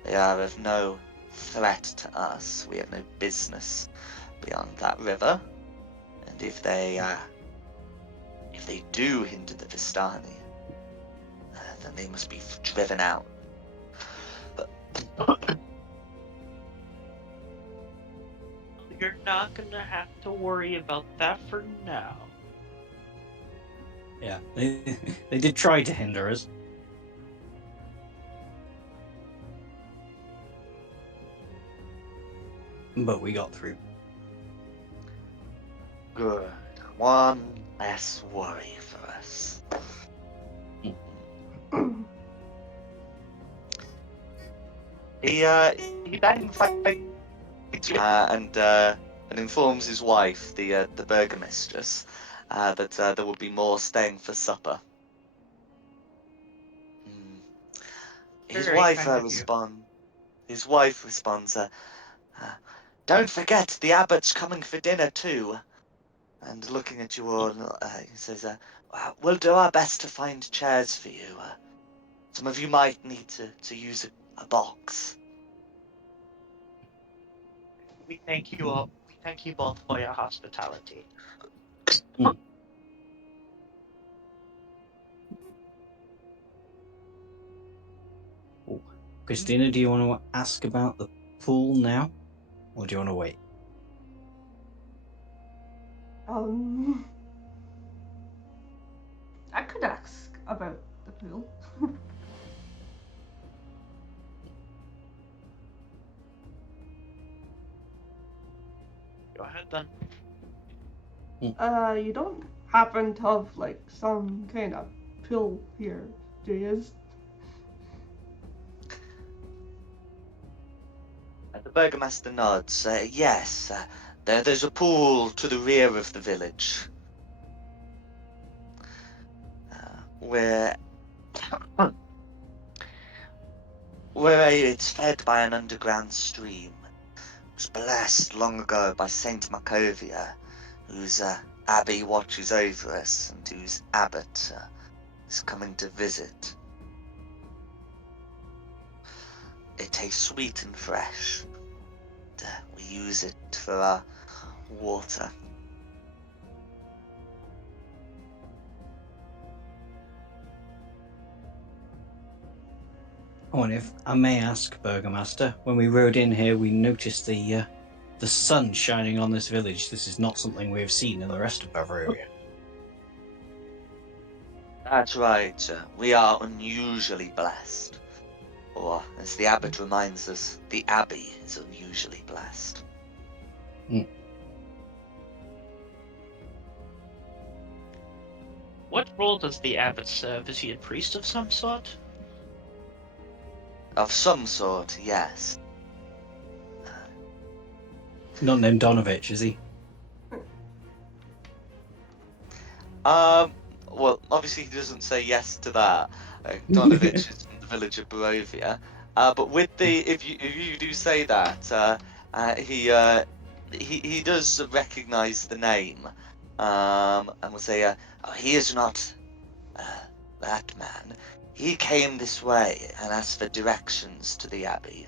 they are of no threat to us. We have no business beyond that river. if they do hinder the Vistani, then they must be driven out. You're not gonna have to worry about that for now. Yeah, they did try to hinder us. But we got through. Good. One less worry for us. He then and informs his wife, the burgomistress, that there will be more staying for supper. His Very wife kind of you. His wife responds, "Don't forget, the abbot's coming for dinner too." And looking at you all, he says, "We'll do our best to find chairs for you. Some of you might need to use a box." We thank you all. We thank you both for your hospitality. Oh. Christina, do you want to ask about the pool now? Or do you want to wait? I could ask about the pool. Go ahead then. You don't happen to have like some kind of pool here, do you? The burgomaster nods. Yes, there's a pool to the rear of the village, where it's fed by an underground stream. It was blessed long ago by Saint Markovia, whose abbey watches over us and whose abbot is coming to visit. It tastes sweet and fresh. We use it for our water. Oh, and if I may ask, Burgomaster, when we rode in here, we noticed the sun shining on this village. This is not something we have seen in the rest of Bavaria. That's right. We are unusually blessed. Or, as the abbot reminds us, the abbey is unusually blessed. What role does the abbot serve? Is he a priest of some sort? Of some sort, yes. Not named Donovich, is he? Well, obviously he doesn't say yes to that. Donovich is from the village of Barovia. But with if you do say that, he does recognise the name, and will say, "Oh, he is not that man. He came this way and asked for directions to the abbey.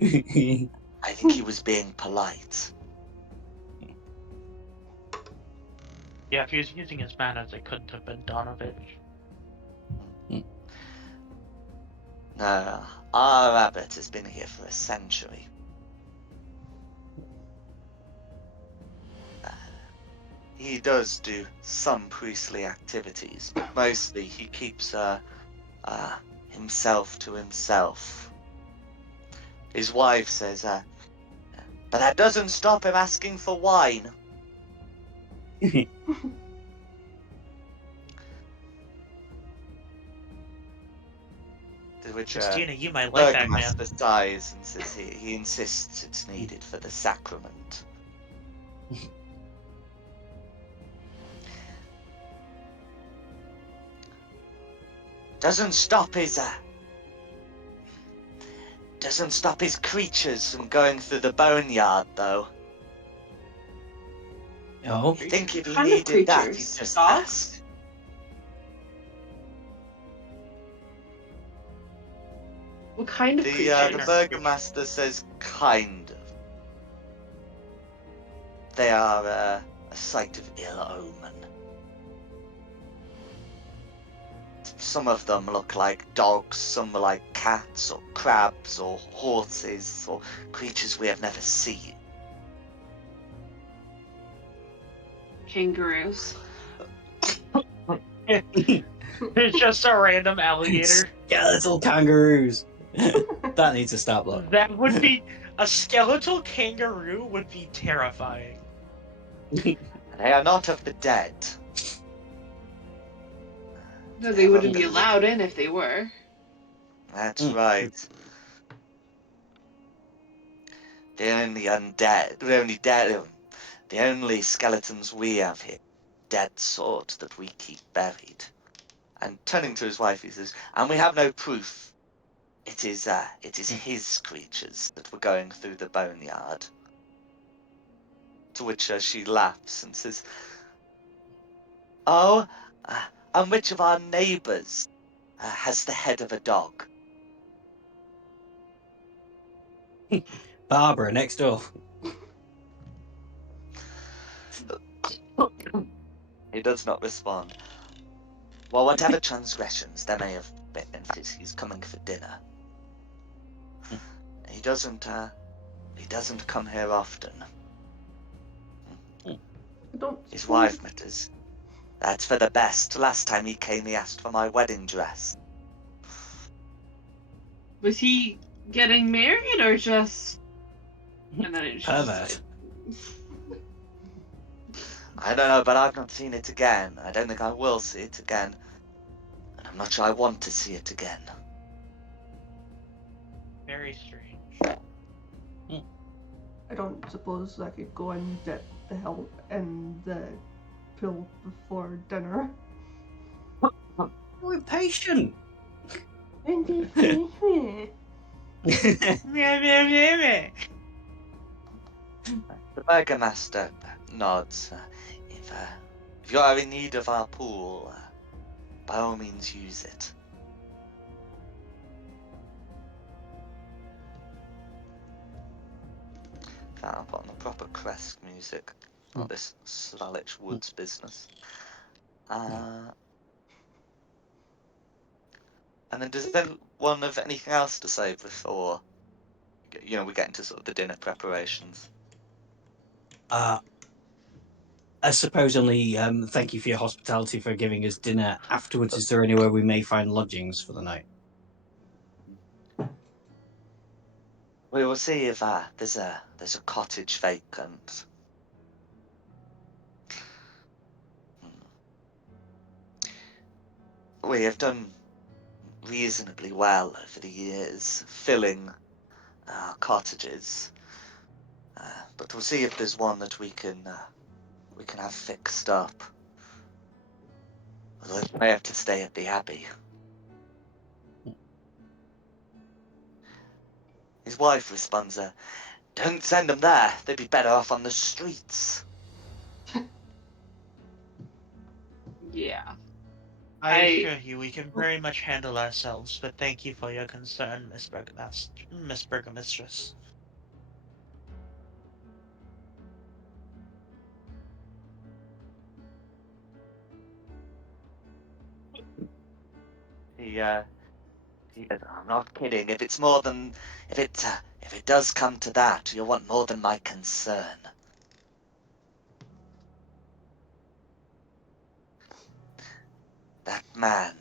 I think he was being polite." Yeah, if he was using his manners, it couldn't have been Donovich. No, our abbot has been here for a century. He does do some priestly activities, but mostly he keeps himself to himself. His wife says, "But that doesn't stop him asking for wine." To which Christina, you might like that man. Burgomaster sighs and says he insists it's needed for the sacrament. Doesn't stop his creatures from going through the boneyard, though. Oh, I think if he Kind of needed that, he'd creatures? just Dogs? ask. What kind of The creatures? burgomaster says kind of. they are a sight of ill omen. Some of them look like dogs, some are like cats or crabs or horses or creatures we have never seen. Kangaroos. It's just a random alligator. Skeletal kangaroos. That needs to stop. Look. That would be a skeletal kangaroo would be terrifying. They are not of the dead. No, they wouldn't be allowed in if they were. That's right. The only undead, the only skeletons we have here, dead sort that we keep buried. And turning to his wife, he says, and we have no proof. It is his creatures that were going through the boneyard. To which she laughs and says, oh, and which of our neighbours has the head of a dog? Barbara next door. He does not respond. Well, whatever transgressions there may have been, he's coming for dinner. He doesn't come here often. I don't His suppose- wife matters. That's for the best. Last time he came, he asked for my wedding dress. Was he getting married or just? And then it's just Pervert. I don't know, but I've not seen it again. I don't think I will see it again. And I'm not sure I want to see it again. Very strange. I don't suppose I could go and dip the hilt in the pool before dinner. We're impatient. Indeed. Meow, meow, meow, meow. The burgomaster nods. If you are in need of our pool, by all means use it. I'll put on the proper Crest music, not this Svalich Woods business. And then does anyone have anything else to say before, we get into sort of the dinner preparations? I suppose only thank you for your hospitality for giving us dinner afterwards. Is there anywhere we may find lodgings for the night? We will see if there's a cottage vacant. We have done reasonably well over the years, filling cottages. But we'll see if there's one that we can have fixed up. Otherwise, we may have to stay at the Abbey. His wife responds, don't send them there. They'd be better off on the streets. Yeah. I I- assure you, we can very much handle ourselves, but thank you for your concern, Miss Burgomistress. He goes, I'm not kidding. If it does come to that, you'll want more than my concern. That man.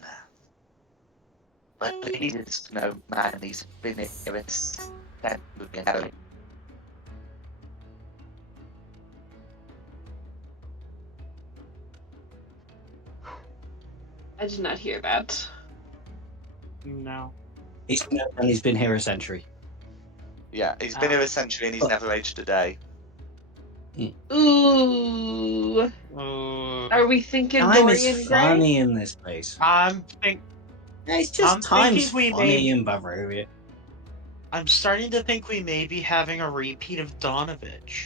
But he is no man. He's been here a century. I did not hear that. No. He's been here a century. Yeah, he's been here a century and he's never aged a day. Ooh. Are we thinking Time Dorian is Gray? funny in this place. It's just I'm time's thinking we funny may- in Bavaria. I'm starting to think we may be having a repeat of Donovich.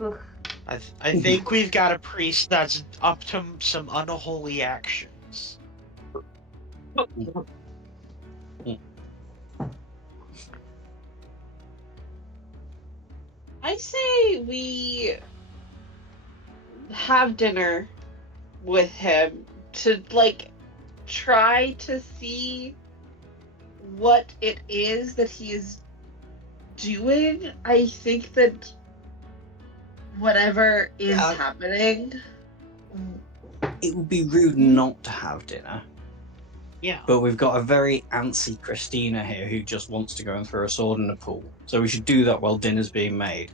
Ugh. I think we've got a priest that's up to some unholy actions. I say we have dinner with him to, like, try to see what it is that he is doing. I think that whatever is Yeah. happening. It would be rude not to have dinner, Yeah. but we've got a very antsy Christina here who just wants to go and throw a sword in a pool. So we should do that while dinner's being made.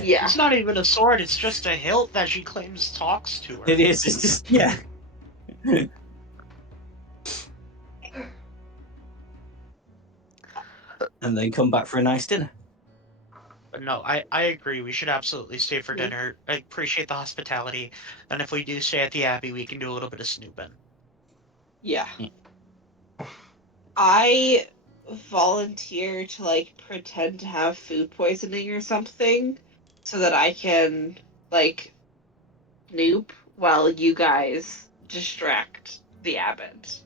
Yeah. It's not even a sword, it's just a hilt that she claims talks to her. It is. It's just yeah. And then come back for a nice dinner. But no, I agree. We should absolutely stay for dinner. I appreciate the hospitality. And if we do stay at the Abbey, we can do a little bit of snooping. Yeah. Mm. I volunteer to, like, pretend to have food poisoning or something so that I can, like, snoop while you guys distract the abbot.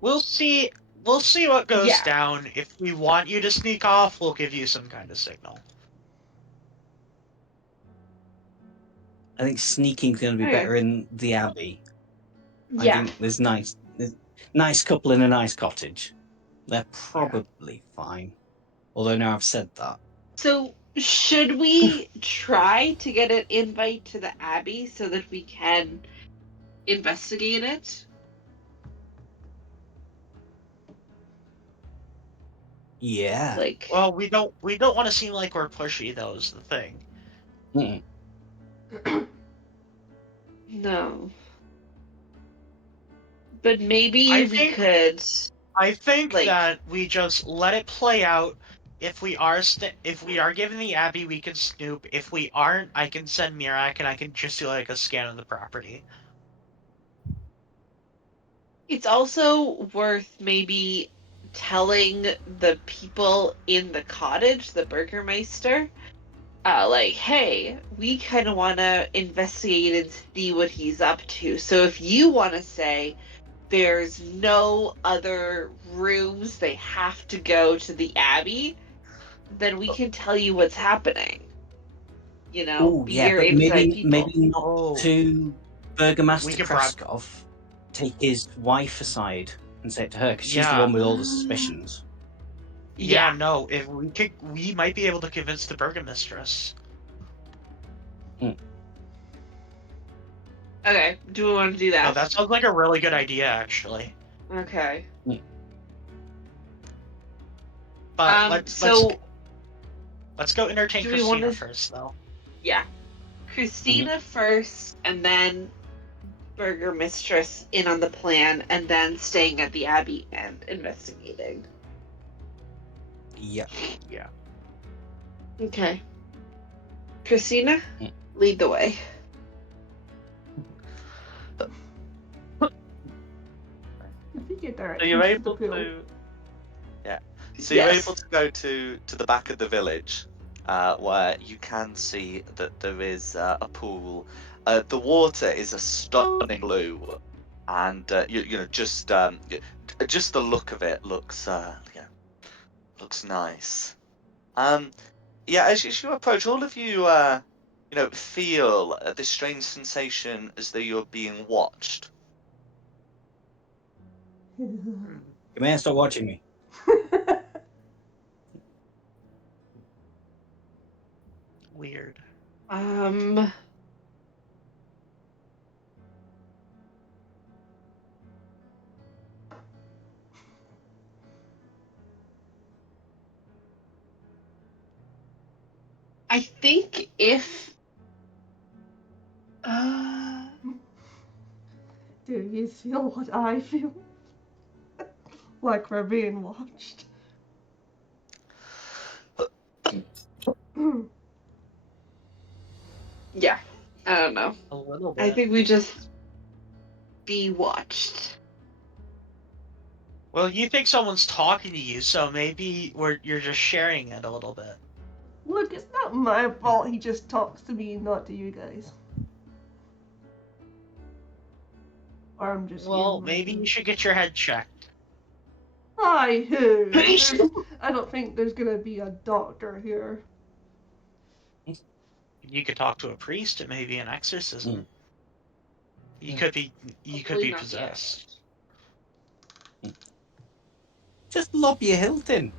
We'll see what goes Yeah. down. If we want you to sneak off, we'll give you some kind of signal. I think sneaking's going to be Okay. better in the Abbey. I Yeah. think there's nice couple in a nice cottage. They're probably fine. Although now I've said that. So should we try to get an invite to the Abbey so that we can investigate it? Yeah. Like, Well, we don't want to seem like we're pushy, though, is the thing. Mm-mm. no. But maybe I we think- could. I think Like- that we just let it play out. If we are given the Abbey, we can snoop. If we aren't, I can send Mirak and I can just do like a scan of the property. It's also worth maybe telling the people in the cottage, the Burgermeister, like, hey, we kind of want to investigate and see what he's up to. So if you want to say there's no other rooms, they have to go to the Abbey, then we can tell you what's happening. You know, Oh be yeah, your but inside people. maybe not Oh. to We Burgomaster can Kreskov. Take his wife aside and say it to her because she's the Yeah. one with all the suspicions. Yeah, no. If we might be able to convince the Burgomistress. Okay, do we want to do No, that? that sounds like a really good idea, actually. Okay. But so let's go entertain do we Christina wanna- first, though. yeah, Christina first, and then Burgermistress in on the plan, and then staying at the Abbey and investigating. Yeah. Yeah. Okay. Christina, Mm. lead the way. If you get So directions you're to able the pool. to, yeah. So you're Yes. able to go to the back of the village, where you can see that there is a pool. The water is a stunning blue, and you know just the look of it looks looks nice. Yeah, as you approach, all of you you know feel this strange sensation as though you're being watched. You may stop watching me. Weird. I think if Do you feel what I feel? Like we're being watched. yeah, I don't know. A little bit. I think we just be watched. Well, you think someone's talking to you, so maybe you're just sharing it a little bit. Look, it's not my fault he just talks to me, not to you guys. Or I'm just Well, being maybe rude. you should get your head checked. Hi, who? I don't think there's gonna be a doctor here. You could talk to a priest. It may be an exorcism. You could be Hopefully not possessed. Just lob your hilt in.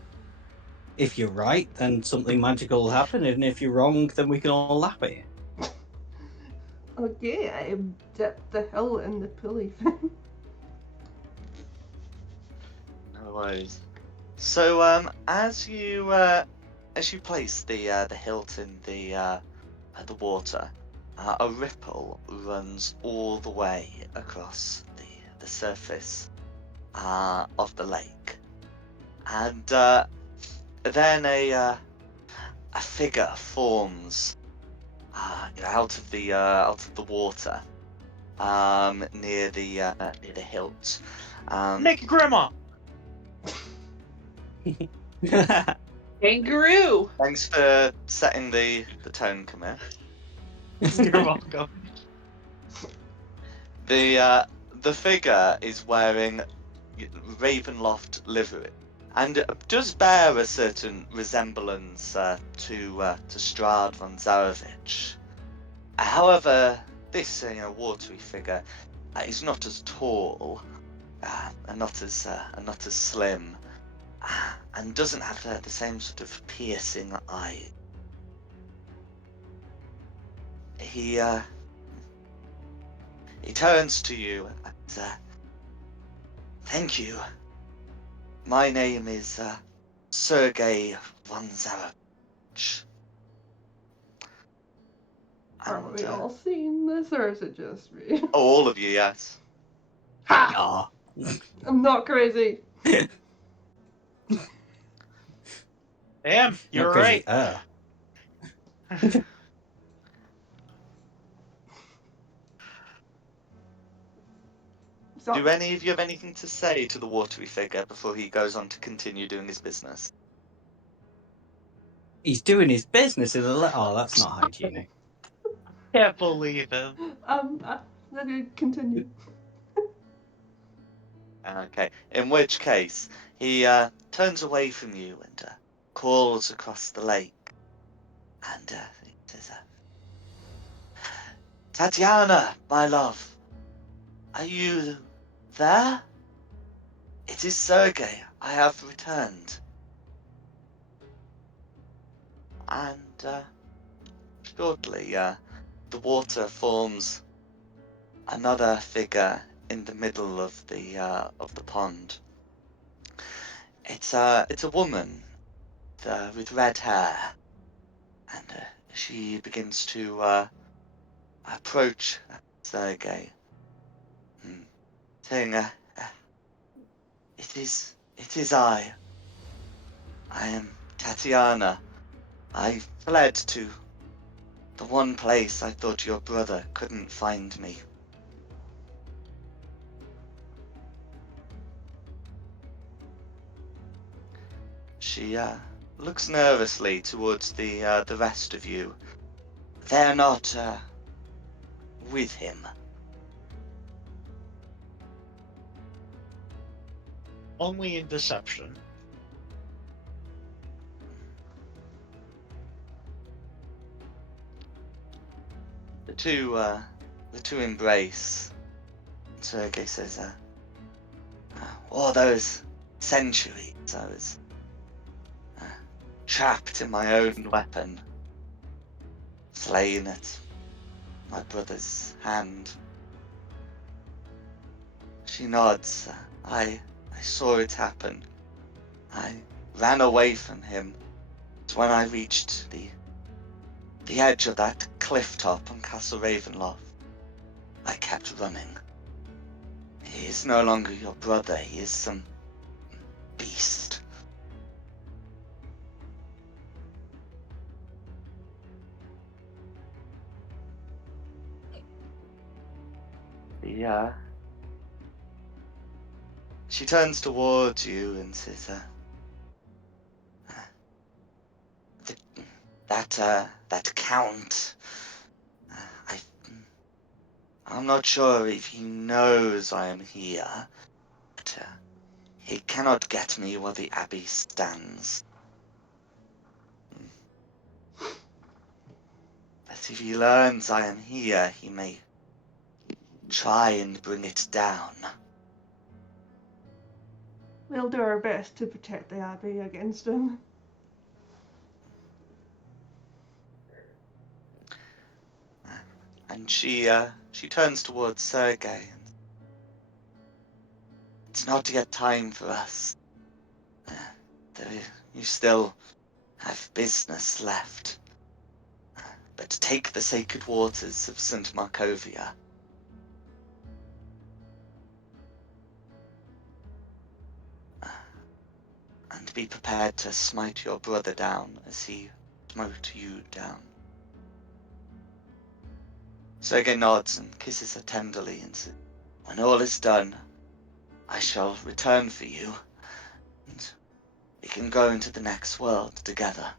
If you're right, then something magical will happen, and if you're wrong, then we can all laugh at you. Okay, I dip the hilt in the pulley thing. No worries. So, as you place the hilt in the water, a ripple runs all the way across the surface of the lake, and then a figure forms out of the water near the hilt. Naked grandma. Kangaroo. Thanks for setting the tone, Camille. You're welcome. The figure is wearing Ravenloft livery, and does bear a certain resemblance to Straud von Zarevich. However, this watery figure is not as tall, and not as slim, and doesn't have the same sort of piercing eye. He turns to you and thank you. My name is Sergei von Zarevich. Are we And all seeing this, or is it just me? all of you, yes. Ha! Ah. I'm not crazy. Damn, you're Not right. crazy. So, Do any of you have anything to say to the watery figure before he goes on to continue doing his business? He's doing his business in the. Oh, that's not hygienic. Can't believe him. Okay, continue. Okay, in which case he turns away from you and calls across the lake, and he says, "Tatiana, my love, are you there? It is Sergei. I have returned." And shortly, the water forms another figure in the middle of the pond. It's a woman with red hair, and she begins to approach Sergei, saying, it is I. I am Tatiana. I fled to the one place I thought your brother couldn't find me." She looks nervously towards the rest of you. They're not with him. Only in deception. The two embrace. Sergei says, "All those centuries I was trapped in my own weapon, slain at my brother's hand." She nods. I saw it happen. I ran away from him. It's when I reached the edge of that cliff top on Castle Ravenloft. I kept running. He is no longer your brother. He is some beast. Yeah. She turns towards you and says, that count. I, I'm not sure if he knows I am here, but he cannot get me where the abbey stands. But But if he learns I am here, he may try and bring it down. We'll do our best to protect the Abbey against him. And she turns towards Sergei. And it's not yet time for us. You still have business left. But take the sacred waters of St. Markovia. And be prepared to smite your brother down as he smote you down. Sergei nods and kisses her tenderly and says, when all is done, I shall return for you, and we can go into the next world together.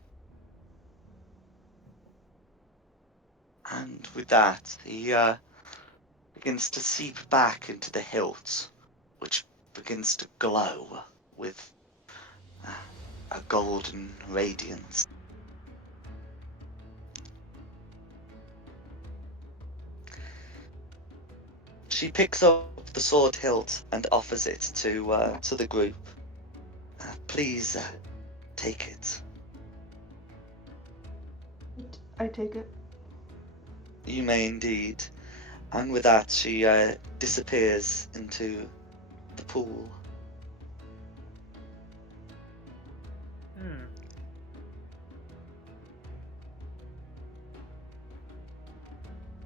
And with that, he begins to seep back into the hilt, which begins to glow with a golden radiance. She picks up the sword hilt and offers it to the group. Please take it. I take it. You may indeed. And with that, she disappears into the pool.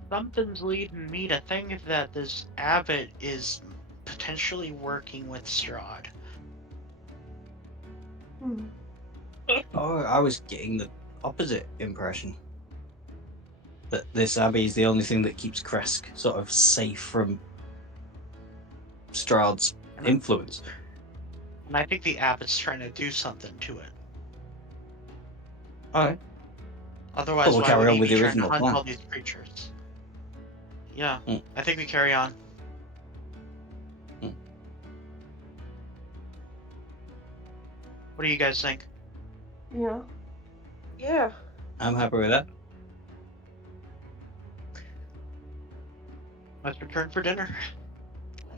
Something's leading me to think that this abbot is potentially working with Straud. Oh, I was getting the opposite impression. That this abbey is the only thing that keeps Kresk sort of safe from Strahd's influence. And I think the abbot's trying to do something to it. Alright. Otherwise, But we'll why carry would on he with be the trying to original hunt plan. all these creatures? Yeah, Mm. I think we carry on. What do you guys think? Yeah. Yeah. I'm happy with that. Let's return for dinner.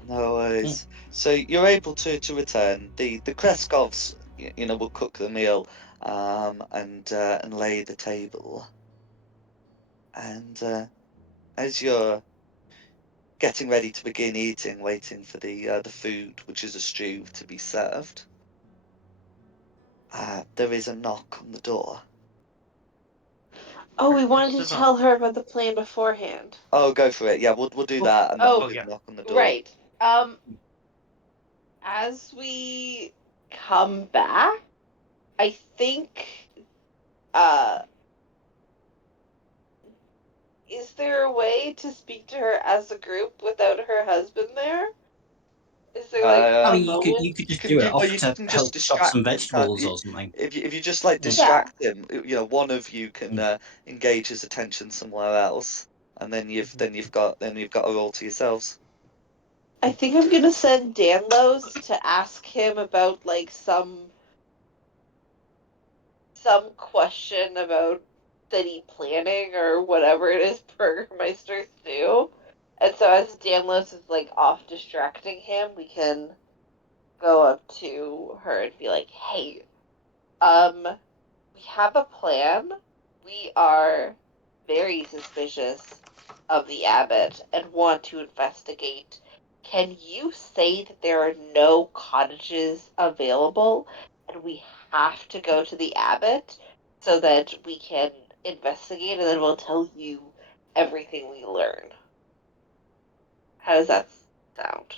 No worries. So you're able to return. The Kreskovs, will cook the meal, and lay the table. And as you're getting ready to begin eating, waiting for the food, which is a stew, to be served, there is a knock on the door. Oh, we wanted to Mr. tell her about the plan beforehand. Oh, go for it. Yeah, we'll do that, and then Oh, we'll do yeah. the knock on the door. Right. As we come back, I think, is there a way to speak to her as a group without her husband there? Is there like I a mean, Um, you moment? could you just can do it. do, well, Offer you to can just help chop some distract him, can't vegetables you? or something. If you just like Yeah. distract him, one of you can Mm. engage his attention somewhere else, and then you've got a role to yourselves. I think I'm gonna send Danlos to ask him about like some question about city planning or whatever it is burgermeisters do. And so as Danlos is like off distracting him, we can go up to her and be like, "Hey, we have a plan. We are very suspicious of the abbot and want to investigate. Can you say that there are no cottages available and we have to go to the abbot so that we can investigate and then we'll tell you everything we learn?" How does that sound?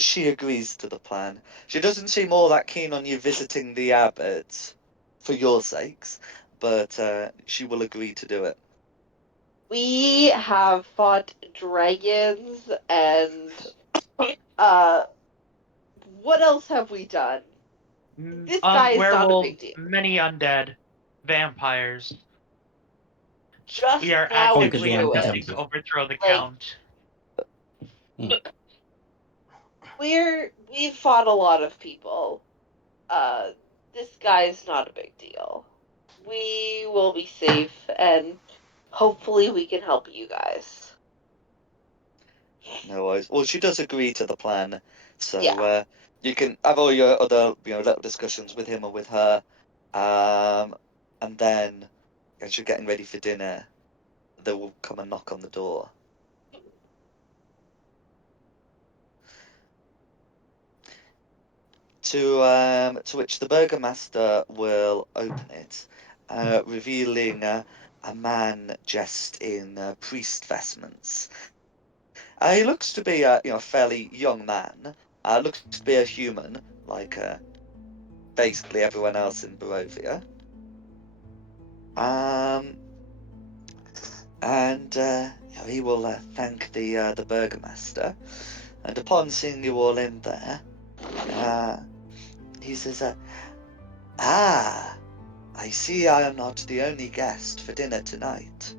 She agrees to the plan. She doesn't seem all that keen on you visiting the abbot for your sakes, but she will agree to do it. We have fought dragons and uh what else have we done? This guy is not a big Werewolves, deal. many undead, vampires. We Just are plow Conquered the actively through attempting it. to amphitheatre. overthrow the Like count. we've fought a lot of people. Uh, this guy's not a big deal. we will be safe, and hopefully we can help you guys. No worries. Well, she does agree to the plan, so Yeah. you can have all your other, little discussions with him or with her, and then as you're getting ready for dinner, they will come and knock on the door. To which the burgomaster will open it, revealing a man dressed in priest vestments. He looks to be a fairly young man. Looks to be a human, like basically everyone else in Barovia. Um, and he will thank the burgomaster, and upon seeing you all in there, he says, "Ah, I see I am not the only guest for dinner tonight.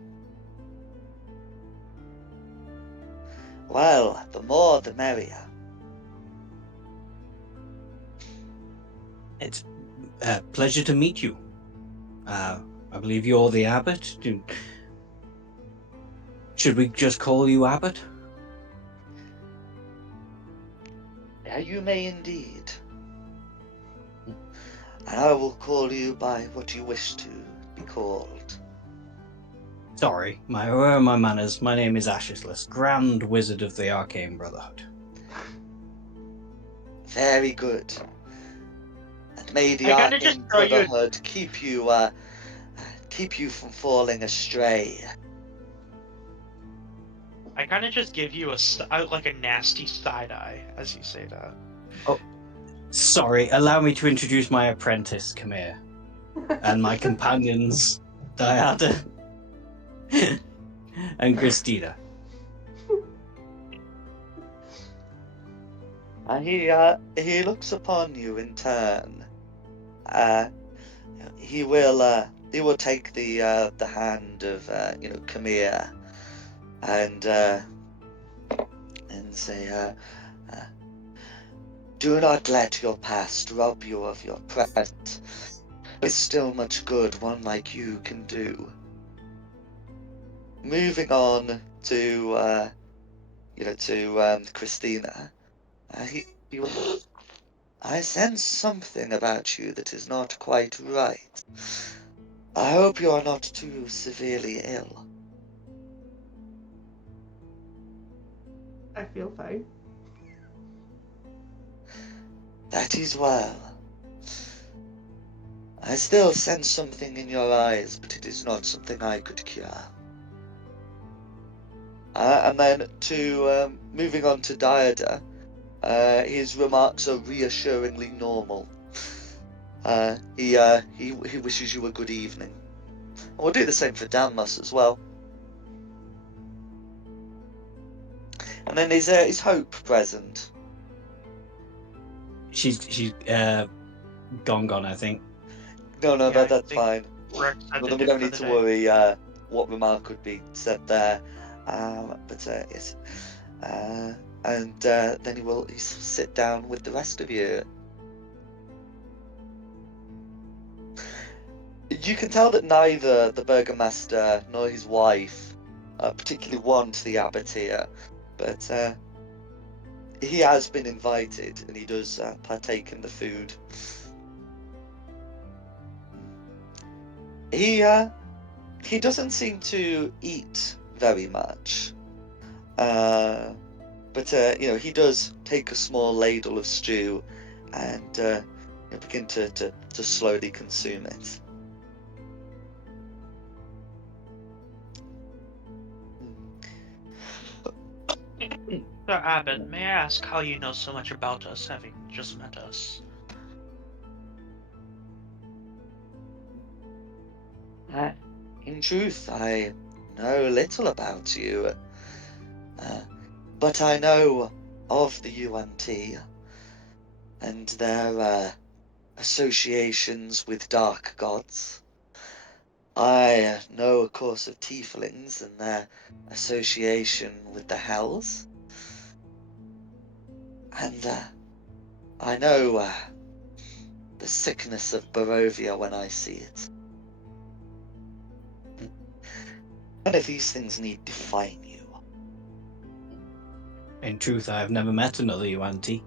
Well, the more the merrier." It's a pleasure to meet you. I believe you're the abbot. Should we just call you abbot? Yeah, you may indeed. And I will call you by what you wish to be called. Sorry, where are my manners? My name is Ashesless, Grand Wizard of the Arcane Brotherhood. Very good. And may the I kind of just Arcane throw you. Brotherhood keep you from falling astray. I kind of just give you like a nasty side eye as you say that. Oh, sorry. Allow me to introduce my apprentice, Kamir, and my companions, Diada and Christina. And he looks upon you in turn. He will take the hand of Kamir, and say, "Do not let your past rob you of your present. There's still much good one like you can do." Moving on to Christina, he will, "I sense something about you that is not quite right. I hope you are not too severely ill." I feel fine. "That is well. I still sense something in your eyes, but it is not something I could cure." And then moving on to Diada, his remarks are reassuringly normal. He wishes you a good evening. And we'll do the same for Danmus as well. And then is Hope present? She's gone. I think. No, Yeah, I that's think fine. Rex had Well, to then we dip don't for need the to day. worry what remark could be said there. But yes. And then he'll sit down with the rest of you. You can tell that neither the burgomaster nor his wife particularly want the abbot here, but he has been invited and he does partake in the food. He doesn't seem to eat very much, but he does take a small ladle of stew and begin to slowly consume it. So, Abbott, may I ask how you know so much about us, having just met us? In truth, I know little about you, but I know of the UNT and their associations with dark gods. I know, of course, of tieflings and their association with the hells. And I know the sickness of Barovia when I see it. None of these things need define you. In truth, I have never met another Yuan-Ti.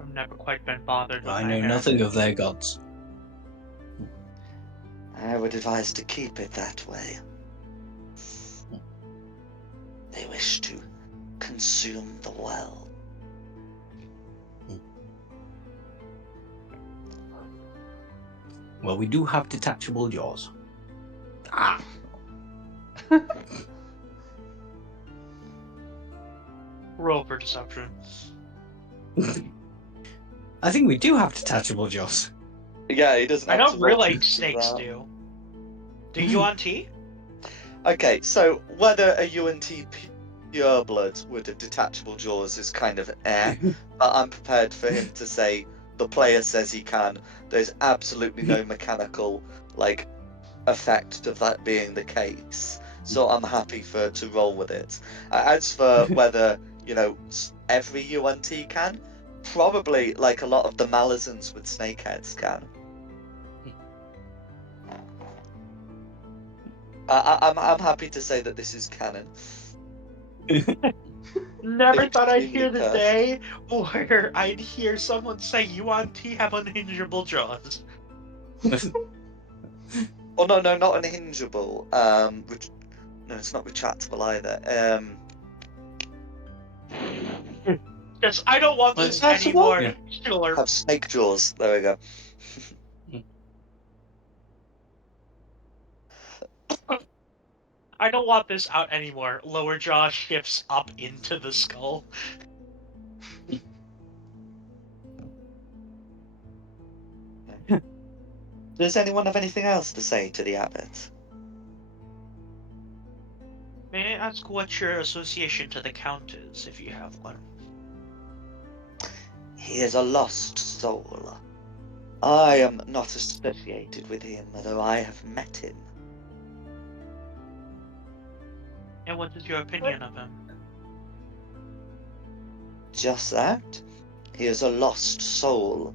I've never quite been bothered with I my know hair. nothing of their gods. I would advise to keep it that way. They wish to consume the world. Well, we do have detachable jaws. Ah, roll for deception. I think we do have detachable jaws. Yeah, he doesn't I have know to roll real life for snakes that. do. Do you on T? Okay, so whether a UNT pureblood would have detachable jaws is kind of but I'm prepared for him to say the player says he can. There's absolutely no mechanical effect of that being the case, so I'm happy to roll with it. As for whether every UNT can, probably like a lot of the Malazans with snakeheads can. I'm happy to say that this is canon. Never thought I'd Extremely hear the cursed. day where I'd hear someone say you on T have unhingeable jaws. Oh no, not unhingeable. No, it's not retractable either. Yes, I don't want Well, this Retractable? anymore. Yeah. Sure. Have snake jaws. There we go. I don't want this out anymore. Lower jaw shifts up into the skull. Does anyone have anything else to say to the abbot? May I ask what your association to the Count is, if you have one? He is a lost soul. I am not associated with him, though I have met him. And what is your opinion of him? Just that. He is a lost soul.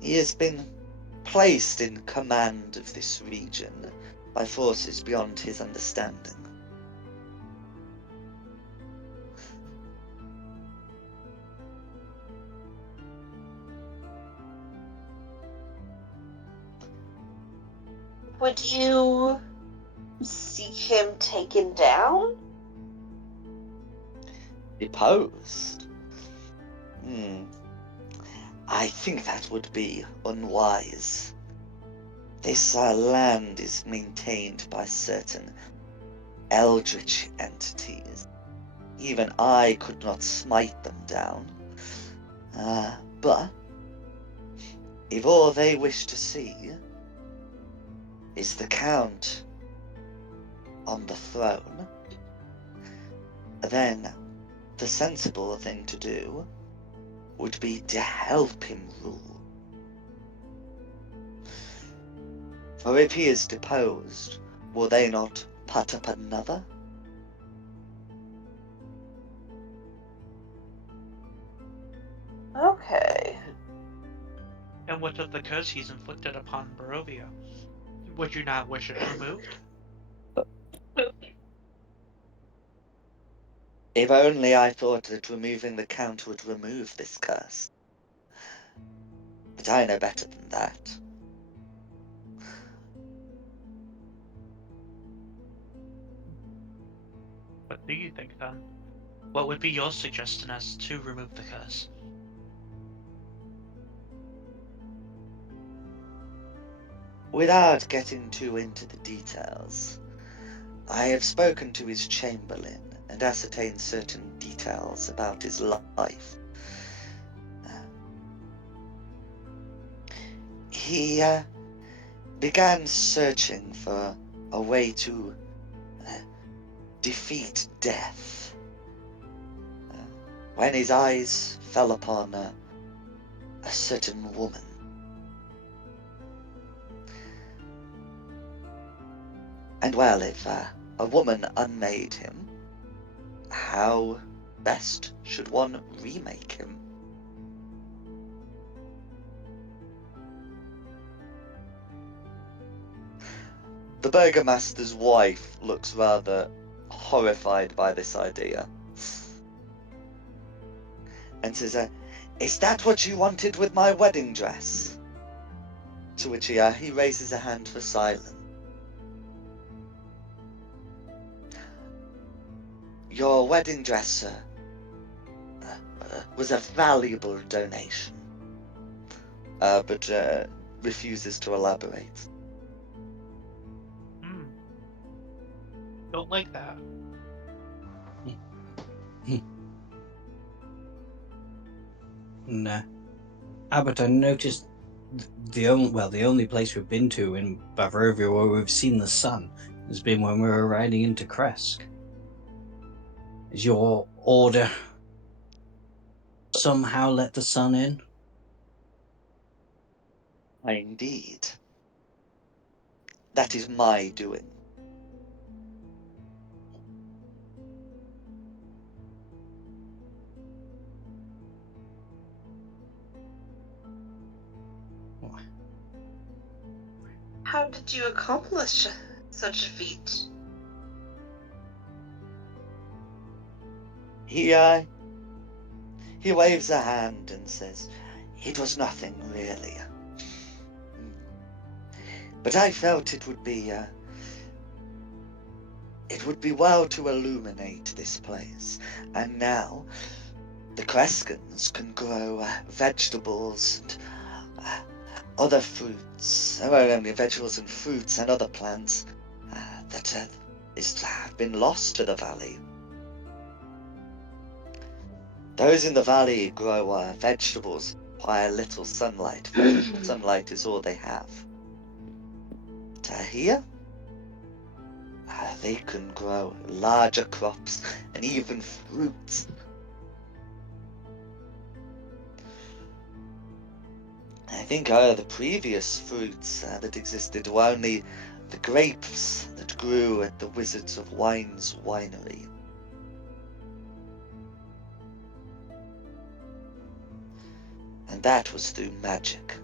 He has been placed in command of this region by forces beyond his understanding. Would you seek him taken down? Deposed? I think that would be unwise. This land is maintained by certain eldritch entities. Even I could not smite them down. But if all they wish to see is the Count on the throne, then the sensible thing to do would be to help him rule. For if he is deposed, will they not put up another? Okay. And what of the curse he's inflicted upon Barovia? Would you not wish it removed? If only I thought that removing the Count would remove this curse. But I know better than that. What do you think, then? What would be your suggestion as to remove the curse? Without getting too into the details, I have spoken to his chamberlain and ascertained certain details about his life. He began searching for a way to defeat death when his eyes fell upon a certain woman. And well, if a woman unmade him, how best should one remake him? The burgomaster's wife looks rather horrified by this idea and says, "Is that what you wanted with my wedding dress?" To which he raises a hand for silence. "Your wedding dress, sir, was a valuable donation," but refuses to elaborate. Don't like that. Nah. Abbott, I noticed the only place we've been to in Bavaria where we've seen the sun has been when we were riding into Kresk. Is your order somehow let the sun in? Indeed. That is my doing. How did you accomplish such a feat? He waves a hand and says, "It was nothing really. But I felt it would be well to illuminate this place. And now the Kreskans can grow vegetables and other fruits, only vegetables and fruits and other plants that have been lost to the valley. Those in the valley grow vegetables by little sunlight. Sunlight is all they have. But here, they can grow larger crops and even fruits. I think the previous fruits that existed were only the grapes that grew at the Wizards of Wine's winery. And that was through magic.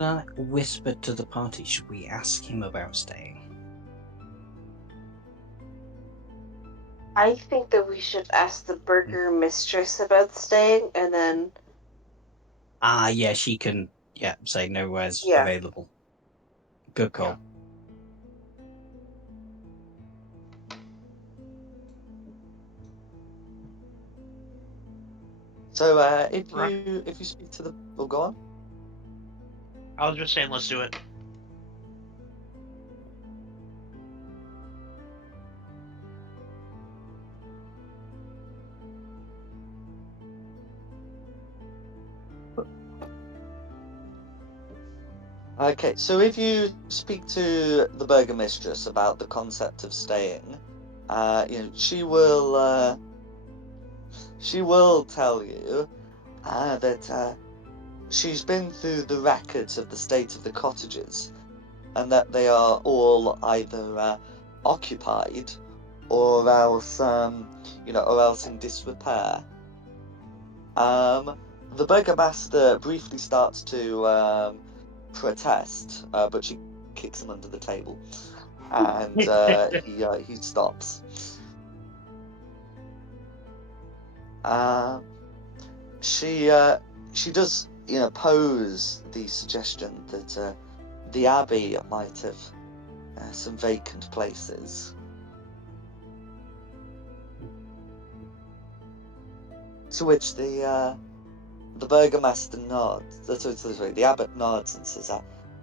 I whispered to the party, should we ask him about staying? I think that we should ask the burger mistress about staying, and then Yeah, she can say nowhere's Yeah. available. Good call. So if Right. you speak to the, oh, go on. I was just saying, let's do it. Okay, so if you speak to the burgomistress about the concept of staying, she will tell you that she's been through the records of the state of the cottages, and that they are all either occupied or else in disrepair. The burgomaster briefly starts to protest, but she kicks him under the table, and he stops. She does pose the suggestion that the abbey might have some vacant places. To which the burgomaster nods. Sorry, the abbot nods and says,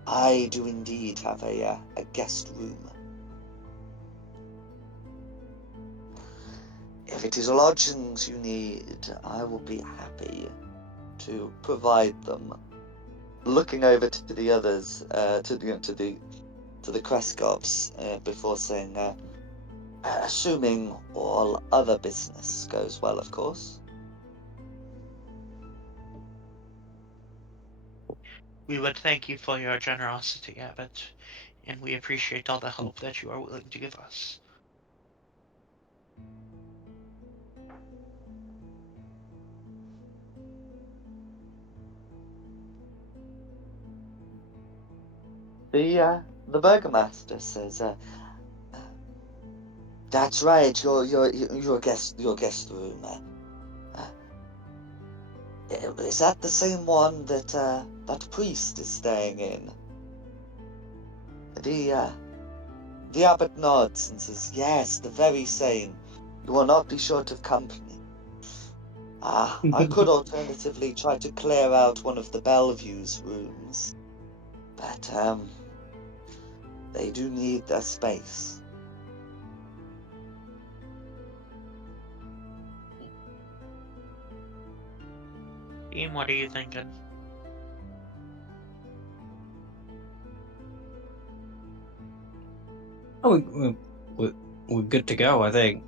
"I do indeed have a guest room. If it is lodgings you need, I will be happy to provide them." Looking over to the others, to the Kreskovs, before saying, "Assuming all other business goes well, of course." We would thank you for your generosity, Abbot, and we appreciate all the help that you are willing to give us. The burgomaster says, "That's right. Your guest room. Is that the same one that that priest is staying in?" The abbot nods and says, "Yes, the very same. You will not be short of company. I could alternatively try to clear out one of the Bellevue's rooms, but they do need their space." Ian, what are you thinking? Oh, we're good to go, I think.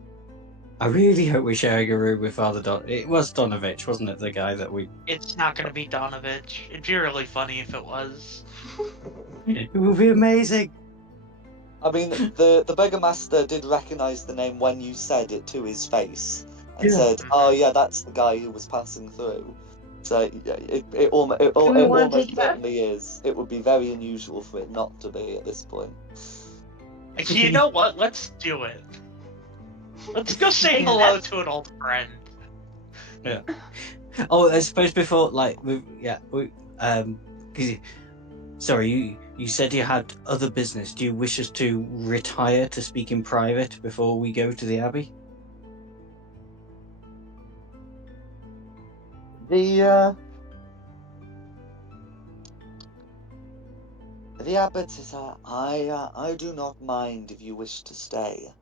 I really hope we're sharing a room with Father Don. It was Donovich, wasn't it? The guy that we. It's not going to be Donovich. It'd be really funny if it was. It will be amazing. I mean, the burgomaster did recognise the name when you said it to his face, and Yeah. said, "Oh yeah, that's the guy who was passing through." So yeah, it Do we want to almost take that? certainly is. It would be very unusual for it not to be at this point. You know what? Let's do it. Let's go say Hey, hello that's- to an old friend. Yeah. Oh, I suppose before, like, sorry, you said you had other business. Do you wish us to retire to speak in private before we go to the abbey? The abbot says, I do not mind if you wish to stay.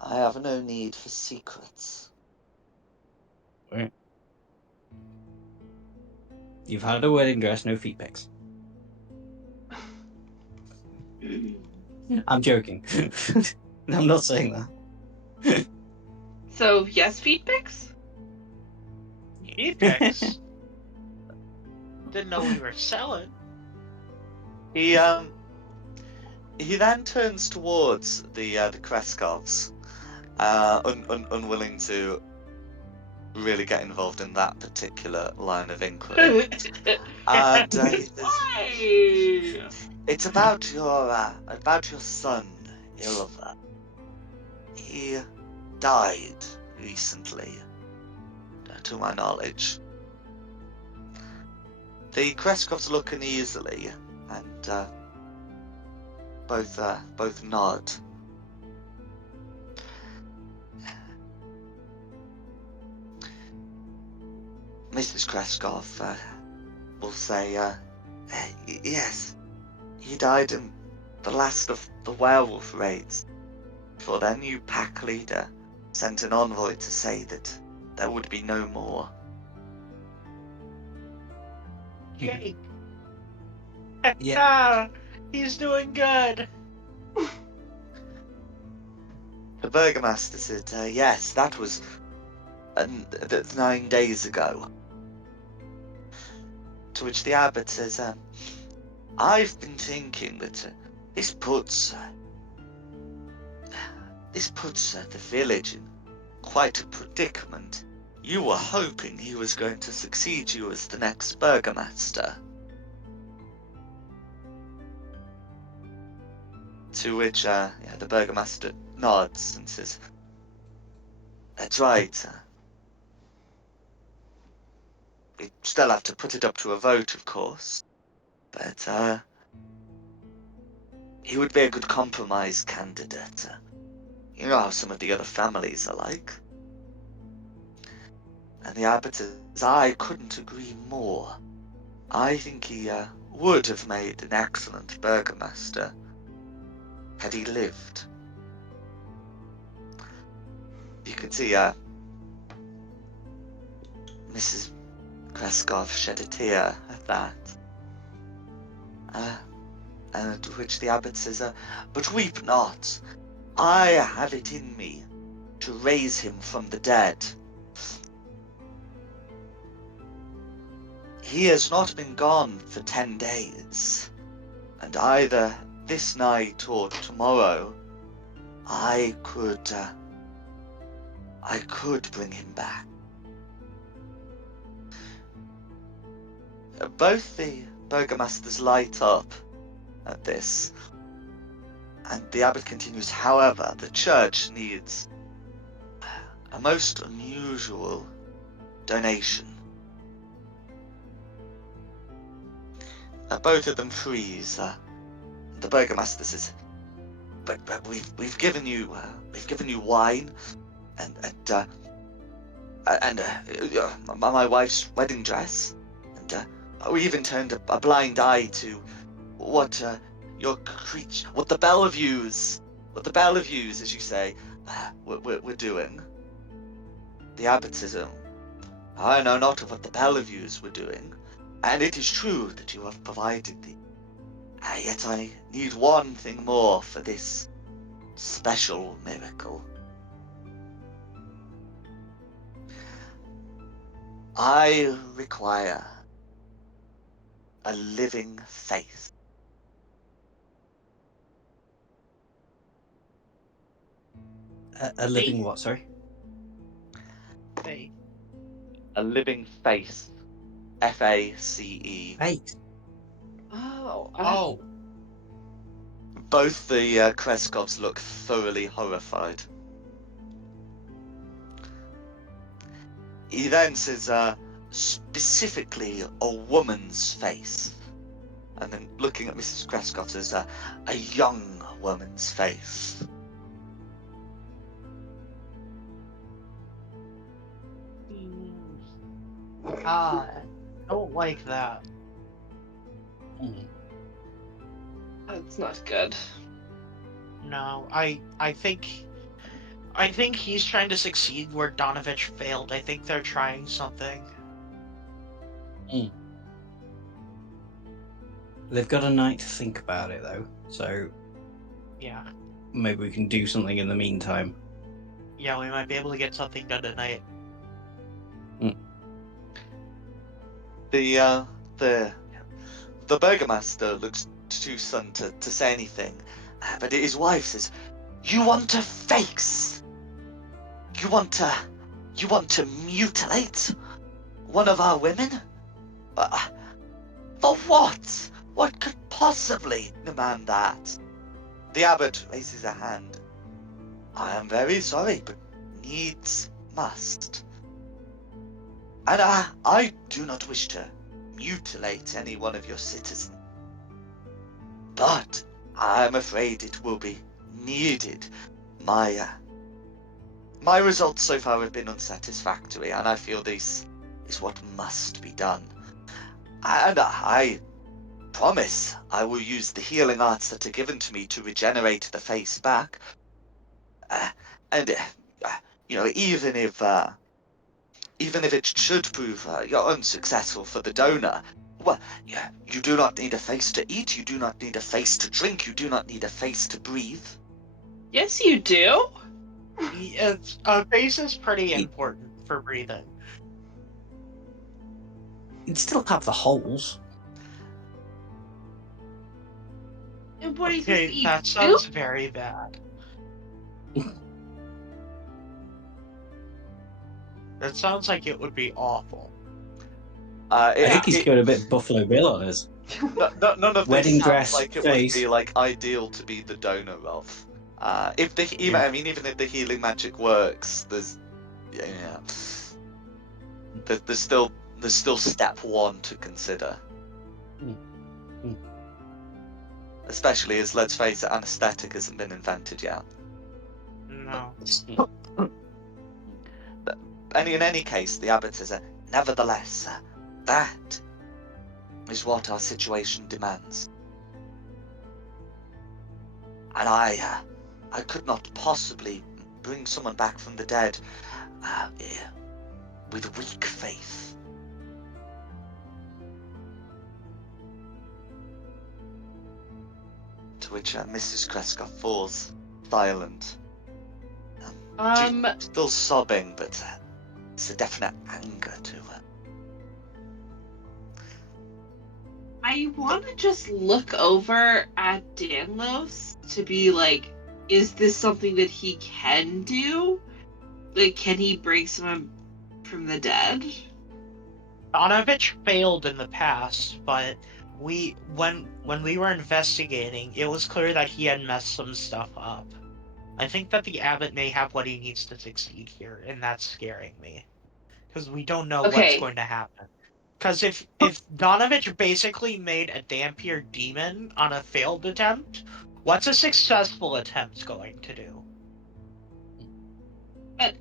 I have no need for secrets." Right. You've had a wedding dress, no feet pics. I'm joking. I'm not saying that. So yes, feed pics? Apex? Didn't know we were selling. He then turns towards the Kreskovs, unwilling to really get involved in that particular line of inquiry. And he says, Why? "It's about your son, Ilva. He died recently, to my knowledge." The Kreskovs look uneasily, and both nod. Mrs. Kreskov will say, "Yes, he died in the last of the werewolf raids. For their new pack leader sent an envoy to say that there would be no more." Yay. Yeah. He's doing good. The burgomaster said, "Yes, that was 9 days ago." To which the abbot says, "I've been thinking that this puts the village in quite a predicament. You were hoping he was going to succeed you as the next burgomaster." To which the burgomaster nods and says, "That's right. We still have to put it up to a vote, of course. But he would be a good compromise candidate. You know how some of the other families are like." And the abbot says, "I couldn't agree more. I think he would have made an excellent burgomaster had he lived." You can see Mrs. Kreskov shed a tear at that. And to which the abbot says, "But weep not. I have it in me to raise him from the dead. he has not been gone for 10 days, and either this night or tomorrow, I could bring him back. Both the burgomasters light up at this, and the abbot continues, however, the church needs a most unusual donation. Both of them freeze. The burgomaster says, "But we've given you wine and my wife's wedding dress, and we even turned a blind eye to what what the Belleviews, as you say, we're doing." The abbot says, "I know not of what the Belleviews were doing, and it is true that you have provided the. Yet I need one thing more for this special miracle. I require a living face." A living what? Sorry. Hey. A living face. FACE. Face. Oh. Oh, Both the Kreskovs look thoroughly horrified. He then says, specifically a woman's face. And then looking at Mrs. Kreskov says, a young woman's face. I don't like that. That's not good. No, I think he's trying to succeed where Donovich failed. I think they're trying something. They've got a night to think about it, though, so Yeah. maybe we can do something in the meantime. Yeah, we might be able to get something done tonight. The burgomaster looks to his son to say anything, but his wife says, "You want a face? You want to mutilate one of our women? For what? What could possibly demand that?" The abbot raises a hand. "I am very sorry, but needs must. And I do not wish to mutilate any one of your citizens. But I'm afraid it will be needed. My results so far have been unsatisfactory, and I feel this is what must be done. And I promise I will use the healing arts that are given to me to regenerate the face back. Even if it should prove you're unsuccessful for the donor, well, yeah, you do not need a face to eat, you do not need a face to drink, you do not need a face to breathe." Yes, you do. A face is pretty important for breathing. You'd still have the holes. And what are you supposed to Okay, eat? that Soup? sounds very bad. That sounds like it would be awful. I think he's going a bit Buffalo Bill on us. None of this Wedding sounds dress, like it face. would be like ideal to be the donor of. Even if the healing magic works, there's still step one to consider. Especially as, let's face it, anesthetic hasn't been invented yet. No. In any case, the abbot says, "Nevertheless, that is what our situation demands. And I could not possibly bring someone back from the dead with weak faith." To which Mrs. Kreskov falls silent. She's still sobbing, but it's a definite anger to her. I want to just look over at Danlos to be like, is this something that he can do? Like, can he bring someone from the dead? Donovich failed in the past, but when we were investigating, it was clear that he had messed some stuff up. I think that the abbot may have what he needs to succeed here, and that's scaring me. Because we don't know what's Okay. going to happen. Because if Donovich basically made a Dampier demon on a failed attempt, what's a successful attempt going to do? But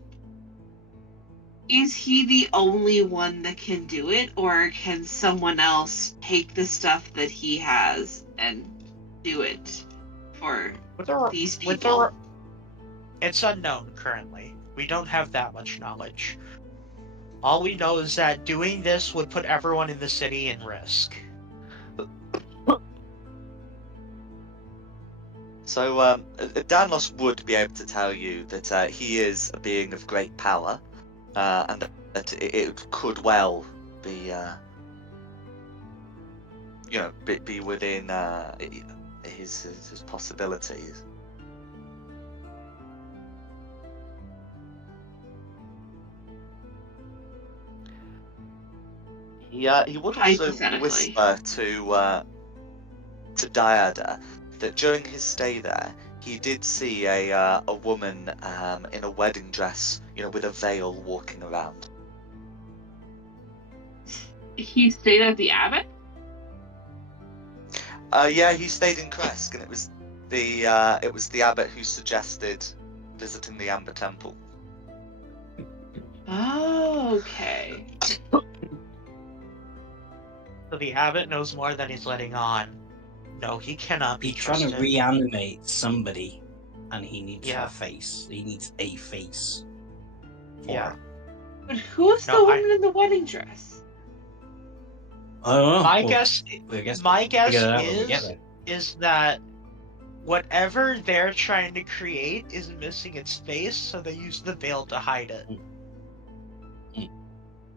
is he the only one that can do it, or can someone else take the stuff that he has and do it for these people? It's unknown currently. We don't have that much knowledge. All we know is that doing this would put everyone in the city in risk. So, Danlos would be able to tell you that he is a being of great power, and that it could well be, be within his possibilities. He would also Hypothetically. whisper to Diada that during his stay there, he did see a woman in a wedding dress, with a veil walking around. He stayed at the abbot? Yeah, he stayed in Kresk, and it was the abbot who suggested visiting the Amber Temple. Oh, okay. So the abbot knows more than he's letting on. No, he cannot be He's trying to trusted. reanimate somebody, and he needs Yeah. a face. He needs a face. Yeah. It. But who's No, the woman in the wedding dress? I don't know. My Well, guess I guess my we'll guess figure that out when we get there. is that whatever they're trying to create is missing its face, so they use the veil to hide it.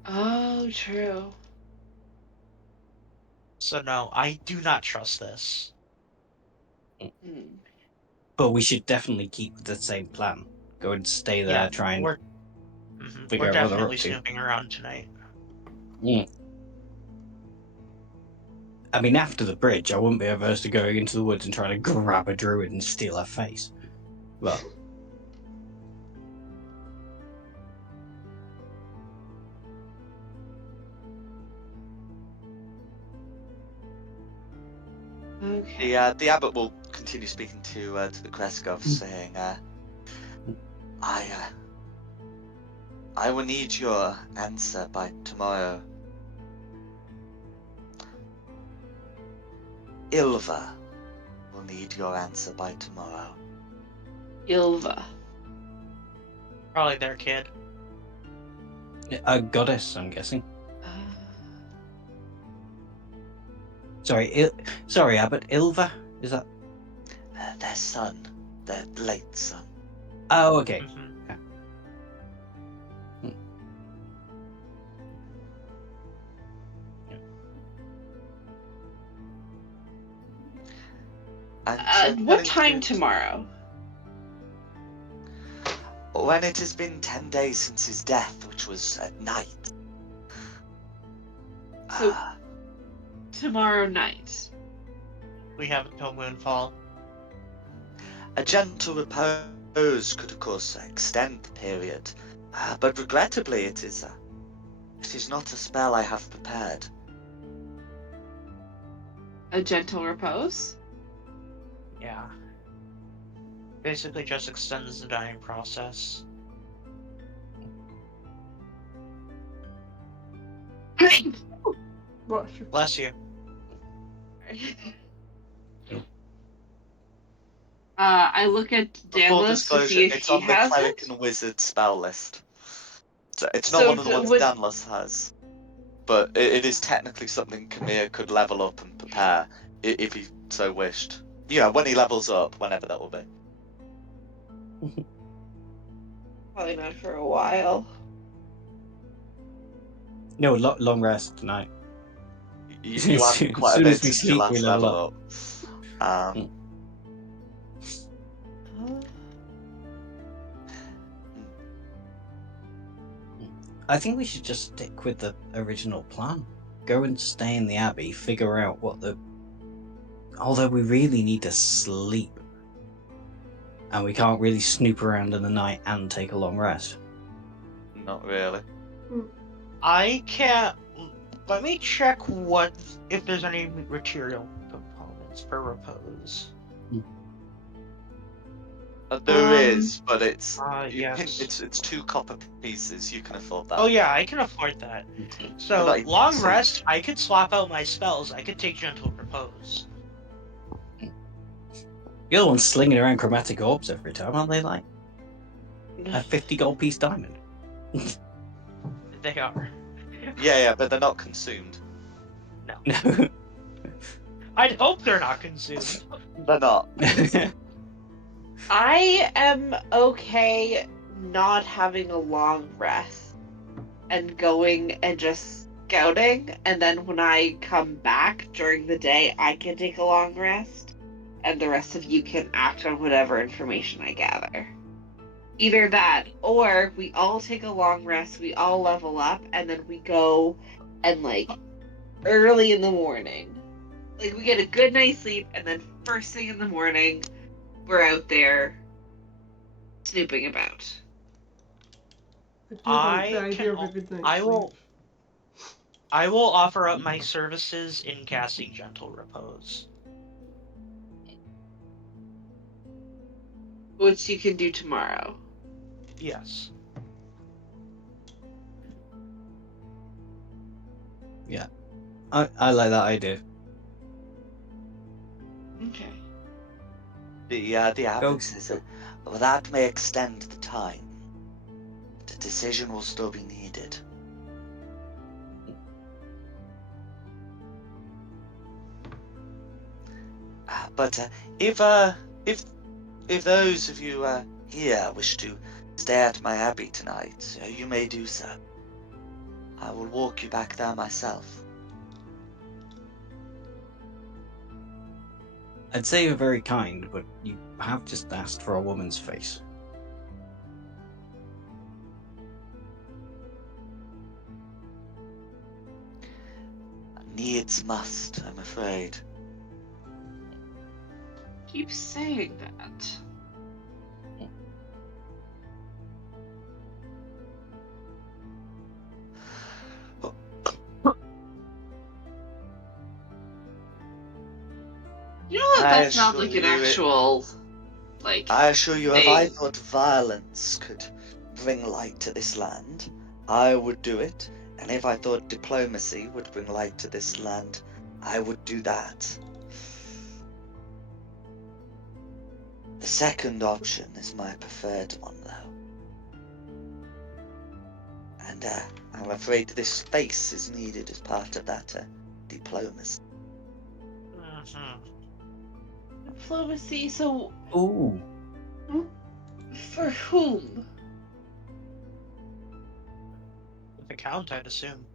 Oh, true. So no, I do not trust this. Hmm. But we should definitely keep the same plan. Go and stay there, Yeah, try and we're figure out what they're up definitely to. snooping around tonight. I mean, after the bridge, I wouldn't be averse to going into the woods and trying to grab a druid and steal her face. Well, Okay. The abbot will continue speaking to the Kreskov, saying, I will need your answer by tomorrow. Ilva will need your answer by tomorrow. Ilva. Probably their kid. a goddess, I'm guessing. Uh, Sorry, Abbot. Ilva? Is that? Their son, their late son. Oh, okay. Mhm. Yeah. And what time tomorrow? When it has been 10 days since his death, which was at night. So, tomorrow night. We have until moonfall. A gentle repose could, of course, extend the period, but regrettably, it is not a spell I have prepared. A gentle repose? Yeah. Basically just extends the dying process. What's your Bless you. I look at For full Danlos to disclosure, see if it's he on the has cleric it. and wizard spell list. So it's not So one of the ones would Danlos has, but it is technically something Kamir could level up and prepare if he so wished. When he levels up, whenever that will be. probably not for a while. No, long rest tonight. You As added soon quite a bit as we since your sleep, we last level level up. Mm. I think we should just stick with the original plan. Go and stay in the Abbey, figure out what the. Although we really need to sleep. And we can't really snoop around in the night and take a long rest. Not really. I can't. Let me check if there's any material components for repose. There is, but it's Yes. it's 2 copper pieces. You can afford that. Oh yeah, I can afford that. They're So not even long cheap. rest, I could swap out my spells. I could take gentle repose. You're the one slinging around chromatic orbs every time, aren't they? Like a 50 gold piece diamond. They are. Yeah, but they're not consumed. No. I'd hope they're not consumed. They're not. I am okay not having a long rest and going and just scouting, and then when I come back during the day, I can take a long rest, and the rest of you can act on whatever information I gather. Either that, or we all take a long rest, we all level up, and then we go and, like, early in the morning. Like, we get a good night's sleep, and then first thing in the morning, we're out there snooping about. I do like the idea of a good night's I sleep. will offer up my services in casting gentle repose. Which you can do tomorrow. Yes. Yeah. I like that idea. Okay. The abbot says that may extend the time. The decision will still be needed. But if those of you here wish to stay at my abbey tonight, you may do so. I will walk you back there myself. I'd say you're very kind, but you have just asked for a woman's face. Needs must, I'm afraid. Keep saying that. You know what? That sounds like an actual, like. I assure you, if I thing. thought violence could bring light to this land, I would do it. And if I thought diplomacy would bring light to this land, I would do that. The second option is my preferred one, though. And I'm afraid this face is needed as part of that diplomacy. Diplomacy, so. Ooh. For whom? The Count, I'd assume.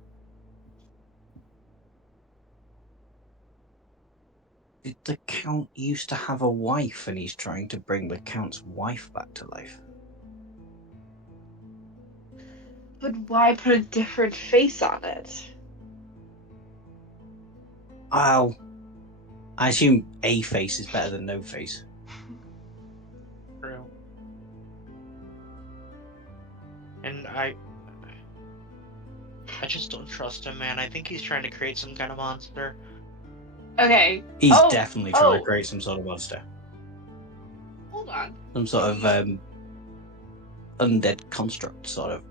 Did the Count used to have a wife and he's trying to bring the Count's wife back to life? But why put a different face on it? Oh. I assume a face is better than no face. True. And I just don't trust him, man. I think he's trying to create some kind of monster. Okay. He's definitely trying to create some sort of monster. Hold on. Some sort of undead construct, sort of.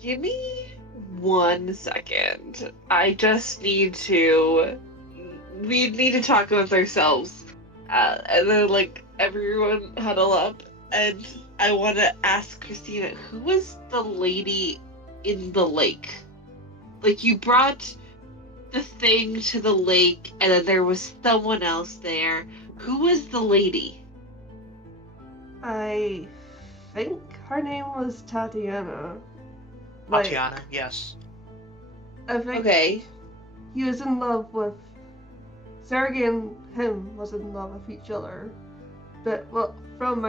Give me 1 second. I just need to. We need to talk with ourselves. And then, like, everyone huddle up. And I want to ask Christina, who was the lady in the lake? Like, you brought the thing to the lake, and then there was someone else there. Who was the lady? I think her name was Tatiana. Tatiana, yes. I think Okay. he was in love with Sergei, and him was in love with each other. But well, from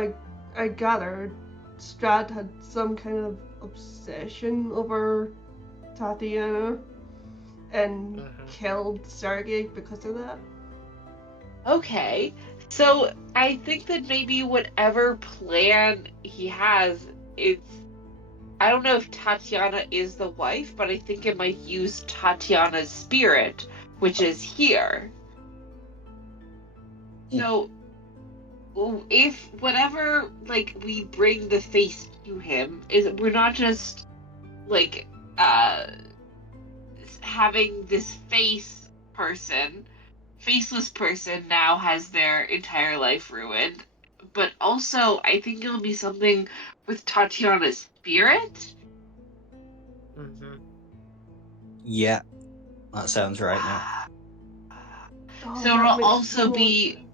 I gathered, Straud had some kind of obsession over Tatiana and killed Sergei because of that. Okay, so I think that maybe whatever plan he has, I don't know if Tatiana is the wife, but I think it might use Tatiana's spirit, which is here. So if whatever like we bring the face to him is, we're not just like having this faceless person now has their entire life ruined, but also I think it'll be something with Tatiana's spirit. Yeah, that sounds right now. Oh, So that it'll makes also more be sense.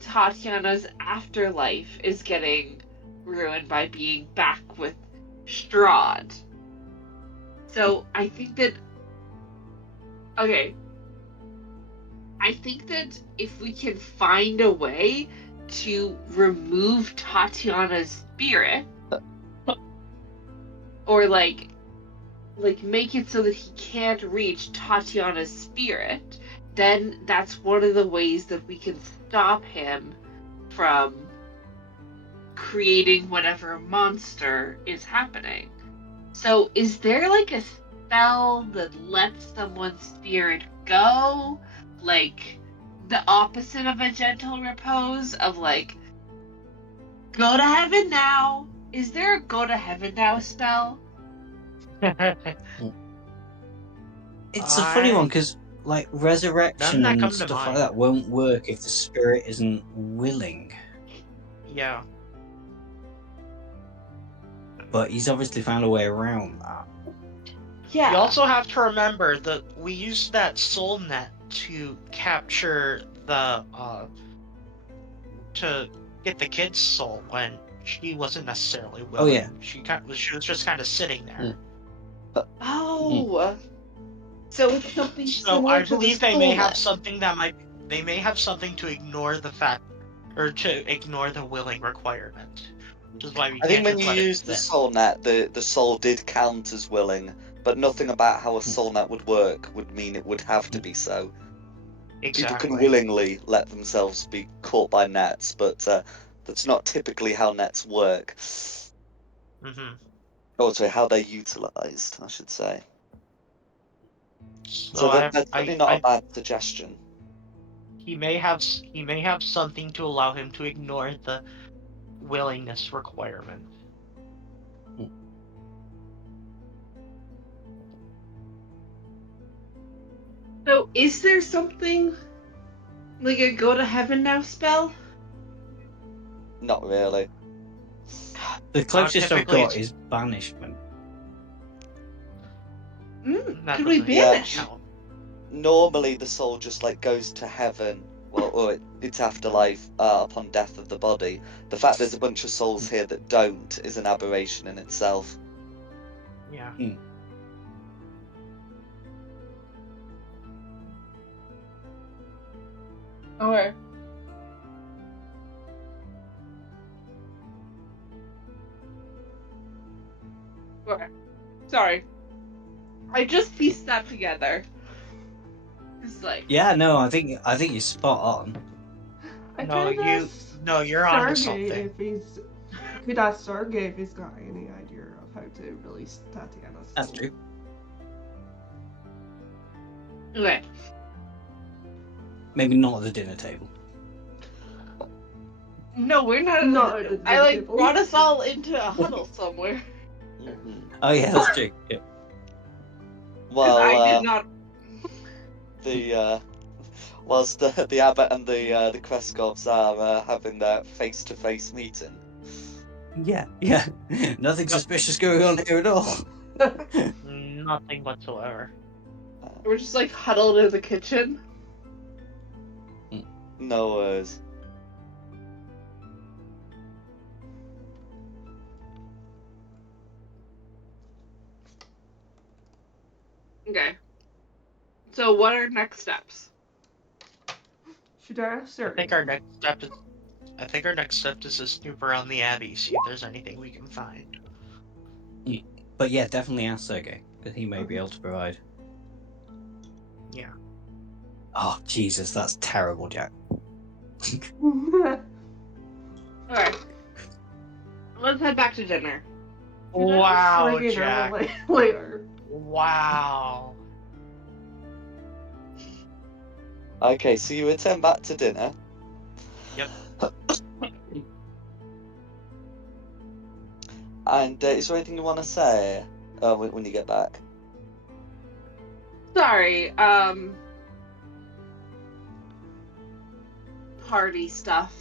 Tatiana's afterlife is getting ruined by being back with Straud. So I think that if we can find a way to remove Tatiana's spirit, or like make it so that he can't reach Tatiana's spirit, then that's one of the ways that we can stop him from creating whatever monster is happening. So is there like a spell that lets someone's spirit go? Like the opposite of a gentle repose, of like, go to heaven now. Is there a go to heaven now spell? It's a funny one because, like, resurrection that and come to stuff like mind. that won't work if the spirit isn't willing. Yeah. But he's obviously found a way around that. Yeah. You also have to remember that we used that soul net to capture the to get the kid's soul when she wasn't necessarily Oh, willing. yeah. She was just kind of sitting there. Oh. So it's something So similar I to the believe they may soul have net. something they may have something to ignore the fact, or to ignore the willing requirement, which is why we I think can't when just you let it use the exist. soul net, the soul did count as willing, but nothing about how a soul net would work would mean it would have to be so. People can Exactly. willingly let themselves be caught by nets, but that's not typically how nets work. Mm-hmm. Or sorry, how they're utilized, I should say. So So that's certainly not a bad suggestion. he may have something to allow him to ignore the willingness requirement. So, is there something like a go to heaven now spell? Not really. The closest I've Typically, got it's is banishment. that Could we doesn't Yeah. banish? count. Normally the soul just like goes to heaven, well, or its afterlife upon death of the body. The fact there's a bunch of souls here that don't is an aberration in itself. Yeah. Okay. Okay. Sorry. I just pieced that together. It's like, Yeah, no, I think you're spot on. I No, could ask no, you're onto Sergei something. if he's. I could ask Sergei if he's got any idea of how to release Tatiana's soul. That's true. okay. Maybe not at the dinner table. No, we're not. Not at the I like table. brought us all into a huddle somewhere. Oh yeah, that's true. Yeah. Well, I did not. whilst the abbot and the Kreskovs are having their face-to-face meeting. Yeah. Nothing suspicious going on here at all. Nothing whatsoever. We're just like huddled in the kitchen. No worries. Okay. So what are next steps? Should I ask I Sarah? think our next step is to snoop around the abbey, see if there's anything we can find. But yeah, definitely ask Sergey, because he may be able to provide. Yeah. Oh, Jesus, that's terrible, Jack. Okay. Let's head back to dinner. Wow, Sergey and Jack. Emma later. Wow. Okay, so you return back to dinner. Yep. And is there anything you want to say when you get back? Sorry, party stuff.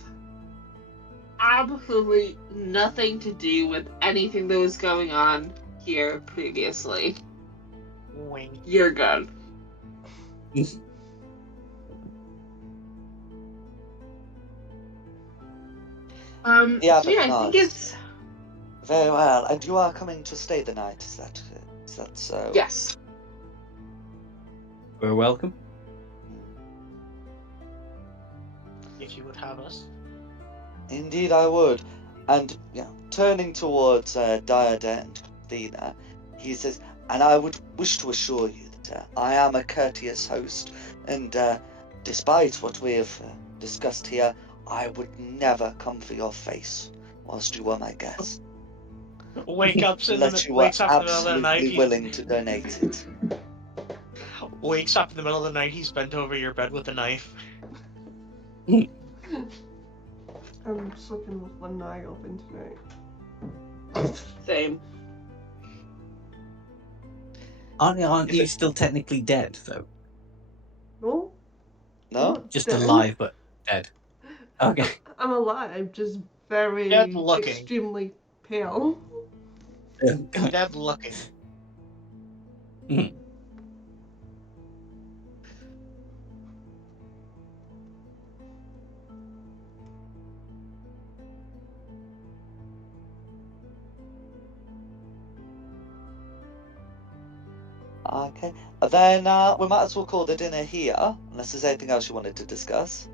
Absolutely nothing to do with anything that was going on here previously. Wink. You're good. Yeah, So but yeah, I think nice. it's Very well. And you are coming to stay the night, is that so? yes. We're welcome. If you would have us. Indeed, I would. And turning towards Diada and Christina, he says, "And I would wish to assure you that I am a courteous host, and despite what we have discussed here, I would never come for your face whilst you were my guest, Wakes up in unless the you were middle of the night. absolutely willing to donate it." Wakes up in the middle of the night. He's bent over your bed with a knife. I'm sleeping with one eye open tonight. Same. Aren't you still technically dead, though? No? I'm No? not Just dead. alive, but dead. Okay. I'm alive, just very Dead looking. extremely pale. Dead looking. Okay. Then we might as well call the dinner here, unless there's anything else you wanted to discuss.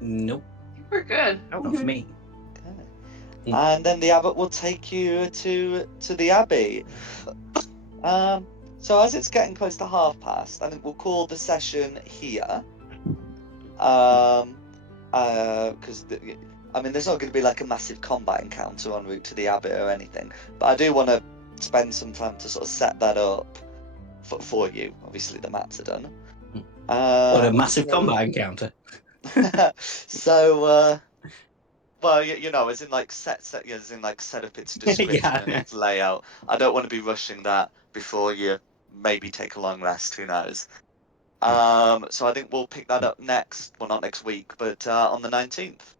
Nope, We're good. not for me. Okay. And then the abbot will take you to the abbey. So as it's getting close to past, I think we'll call the session here. Because I mean, there's not going to be like a massive combat encounter en route to the abbey or anything, but I do want to spend some time to sort of set that up for you. Obviously, the maps are done. What a massive combat encounter. So, well, as in like set up its description and Yeah. its layout. I don't want to be rushing that before you maybe take a long rest. Who knows? So I think we'll pick that up next. Well, not next week, but on the 19th.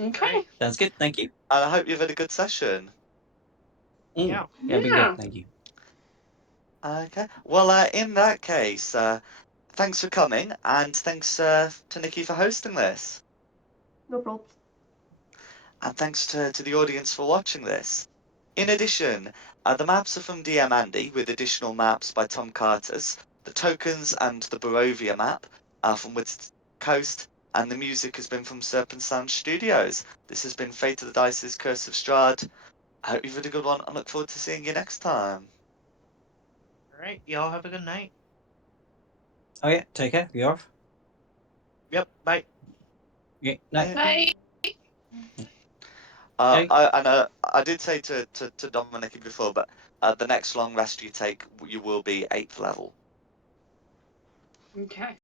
Okay. Sounds good, thank you. And I hope you've had a good session. Yeah. Yeah, been Yeah. good, thank you. Okay. Well, in that case, thanks for coming, and thanks to Nikki for hosting this. No problem. And thanks to the audience for watching this. In addition, the maps are from DM Andy, with additional maps by Tom Carters, the tokens and the Barovia map are from Woods Coast, and the music has been from Serpent Sound Studios. This has been Fate of the Dice's Curse of Strahd. I hope you've had a good one, and look forward to seeing you next time. All right. Y'all have a good night. Oh yeah, take care, you're off. Yep. Bye. Yeah, night. Bye. Okay. I did say to Dominic before, but the next long rest you take, you will be 8th level. Okay.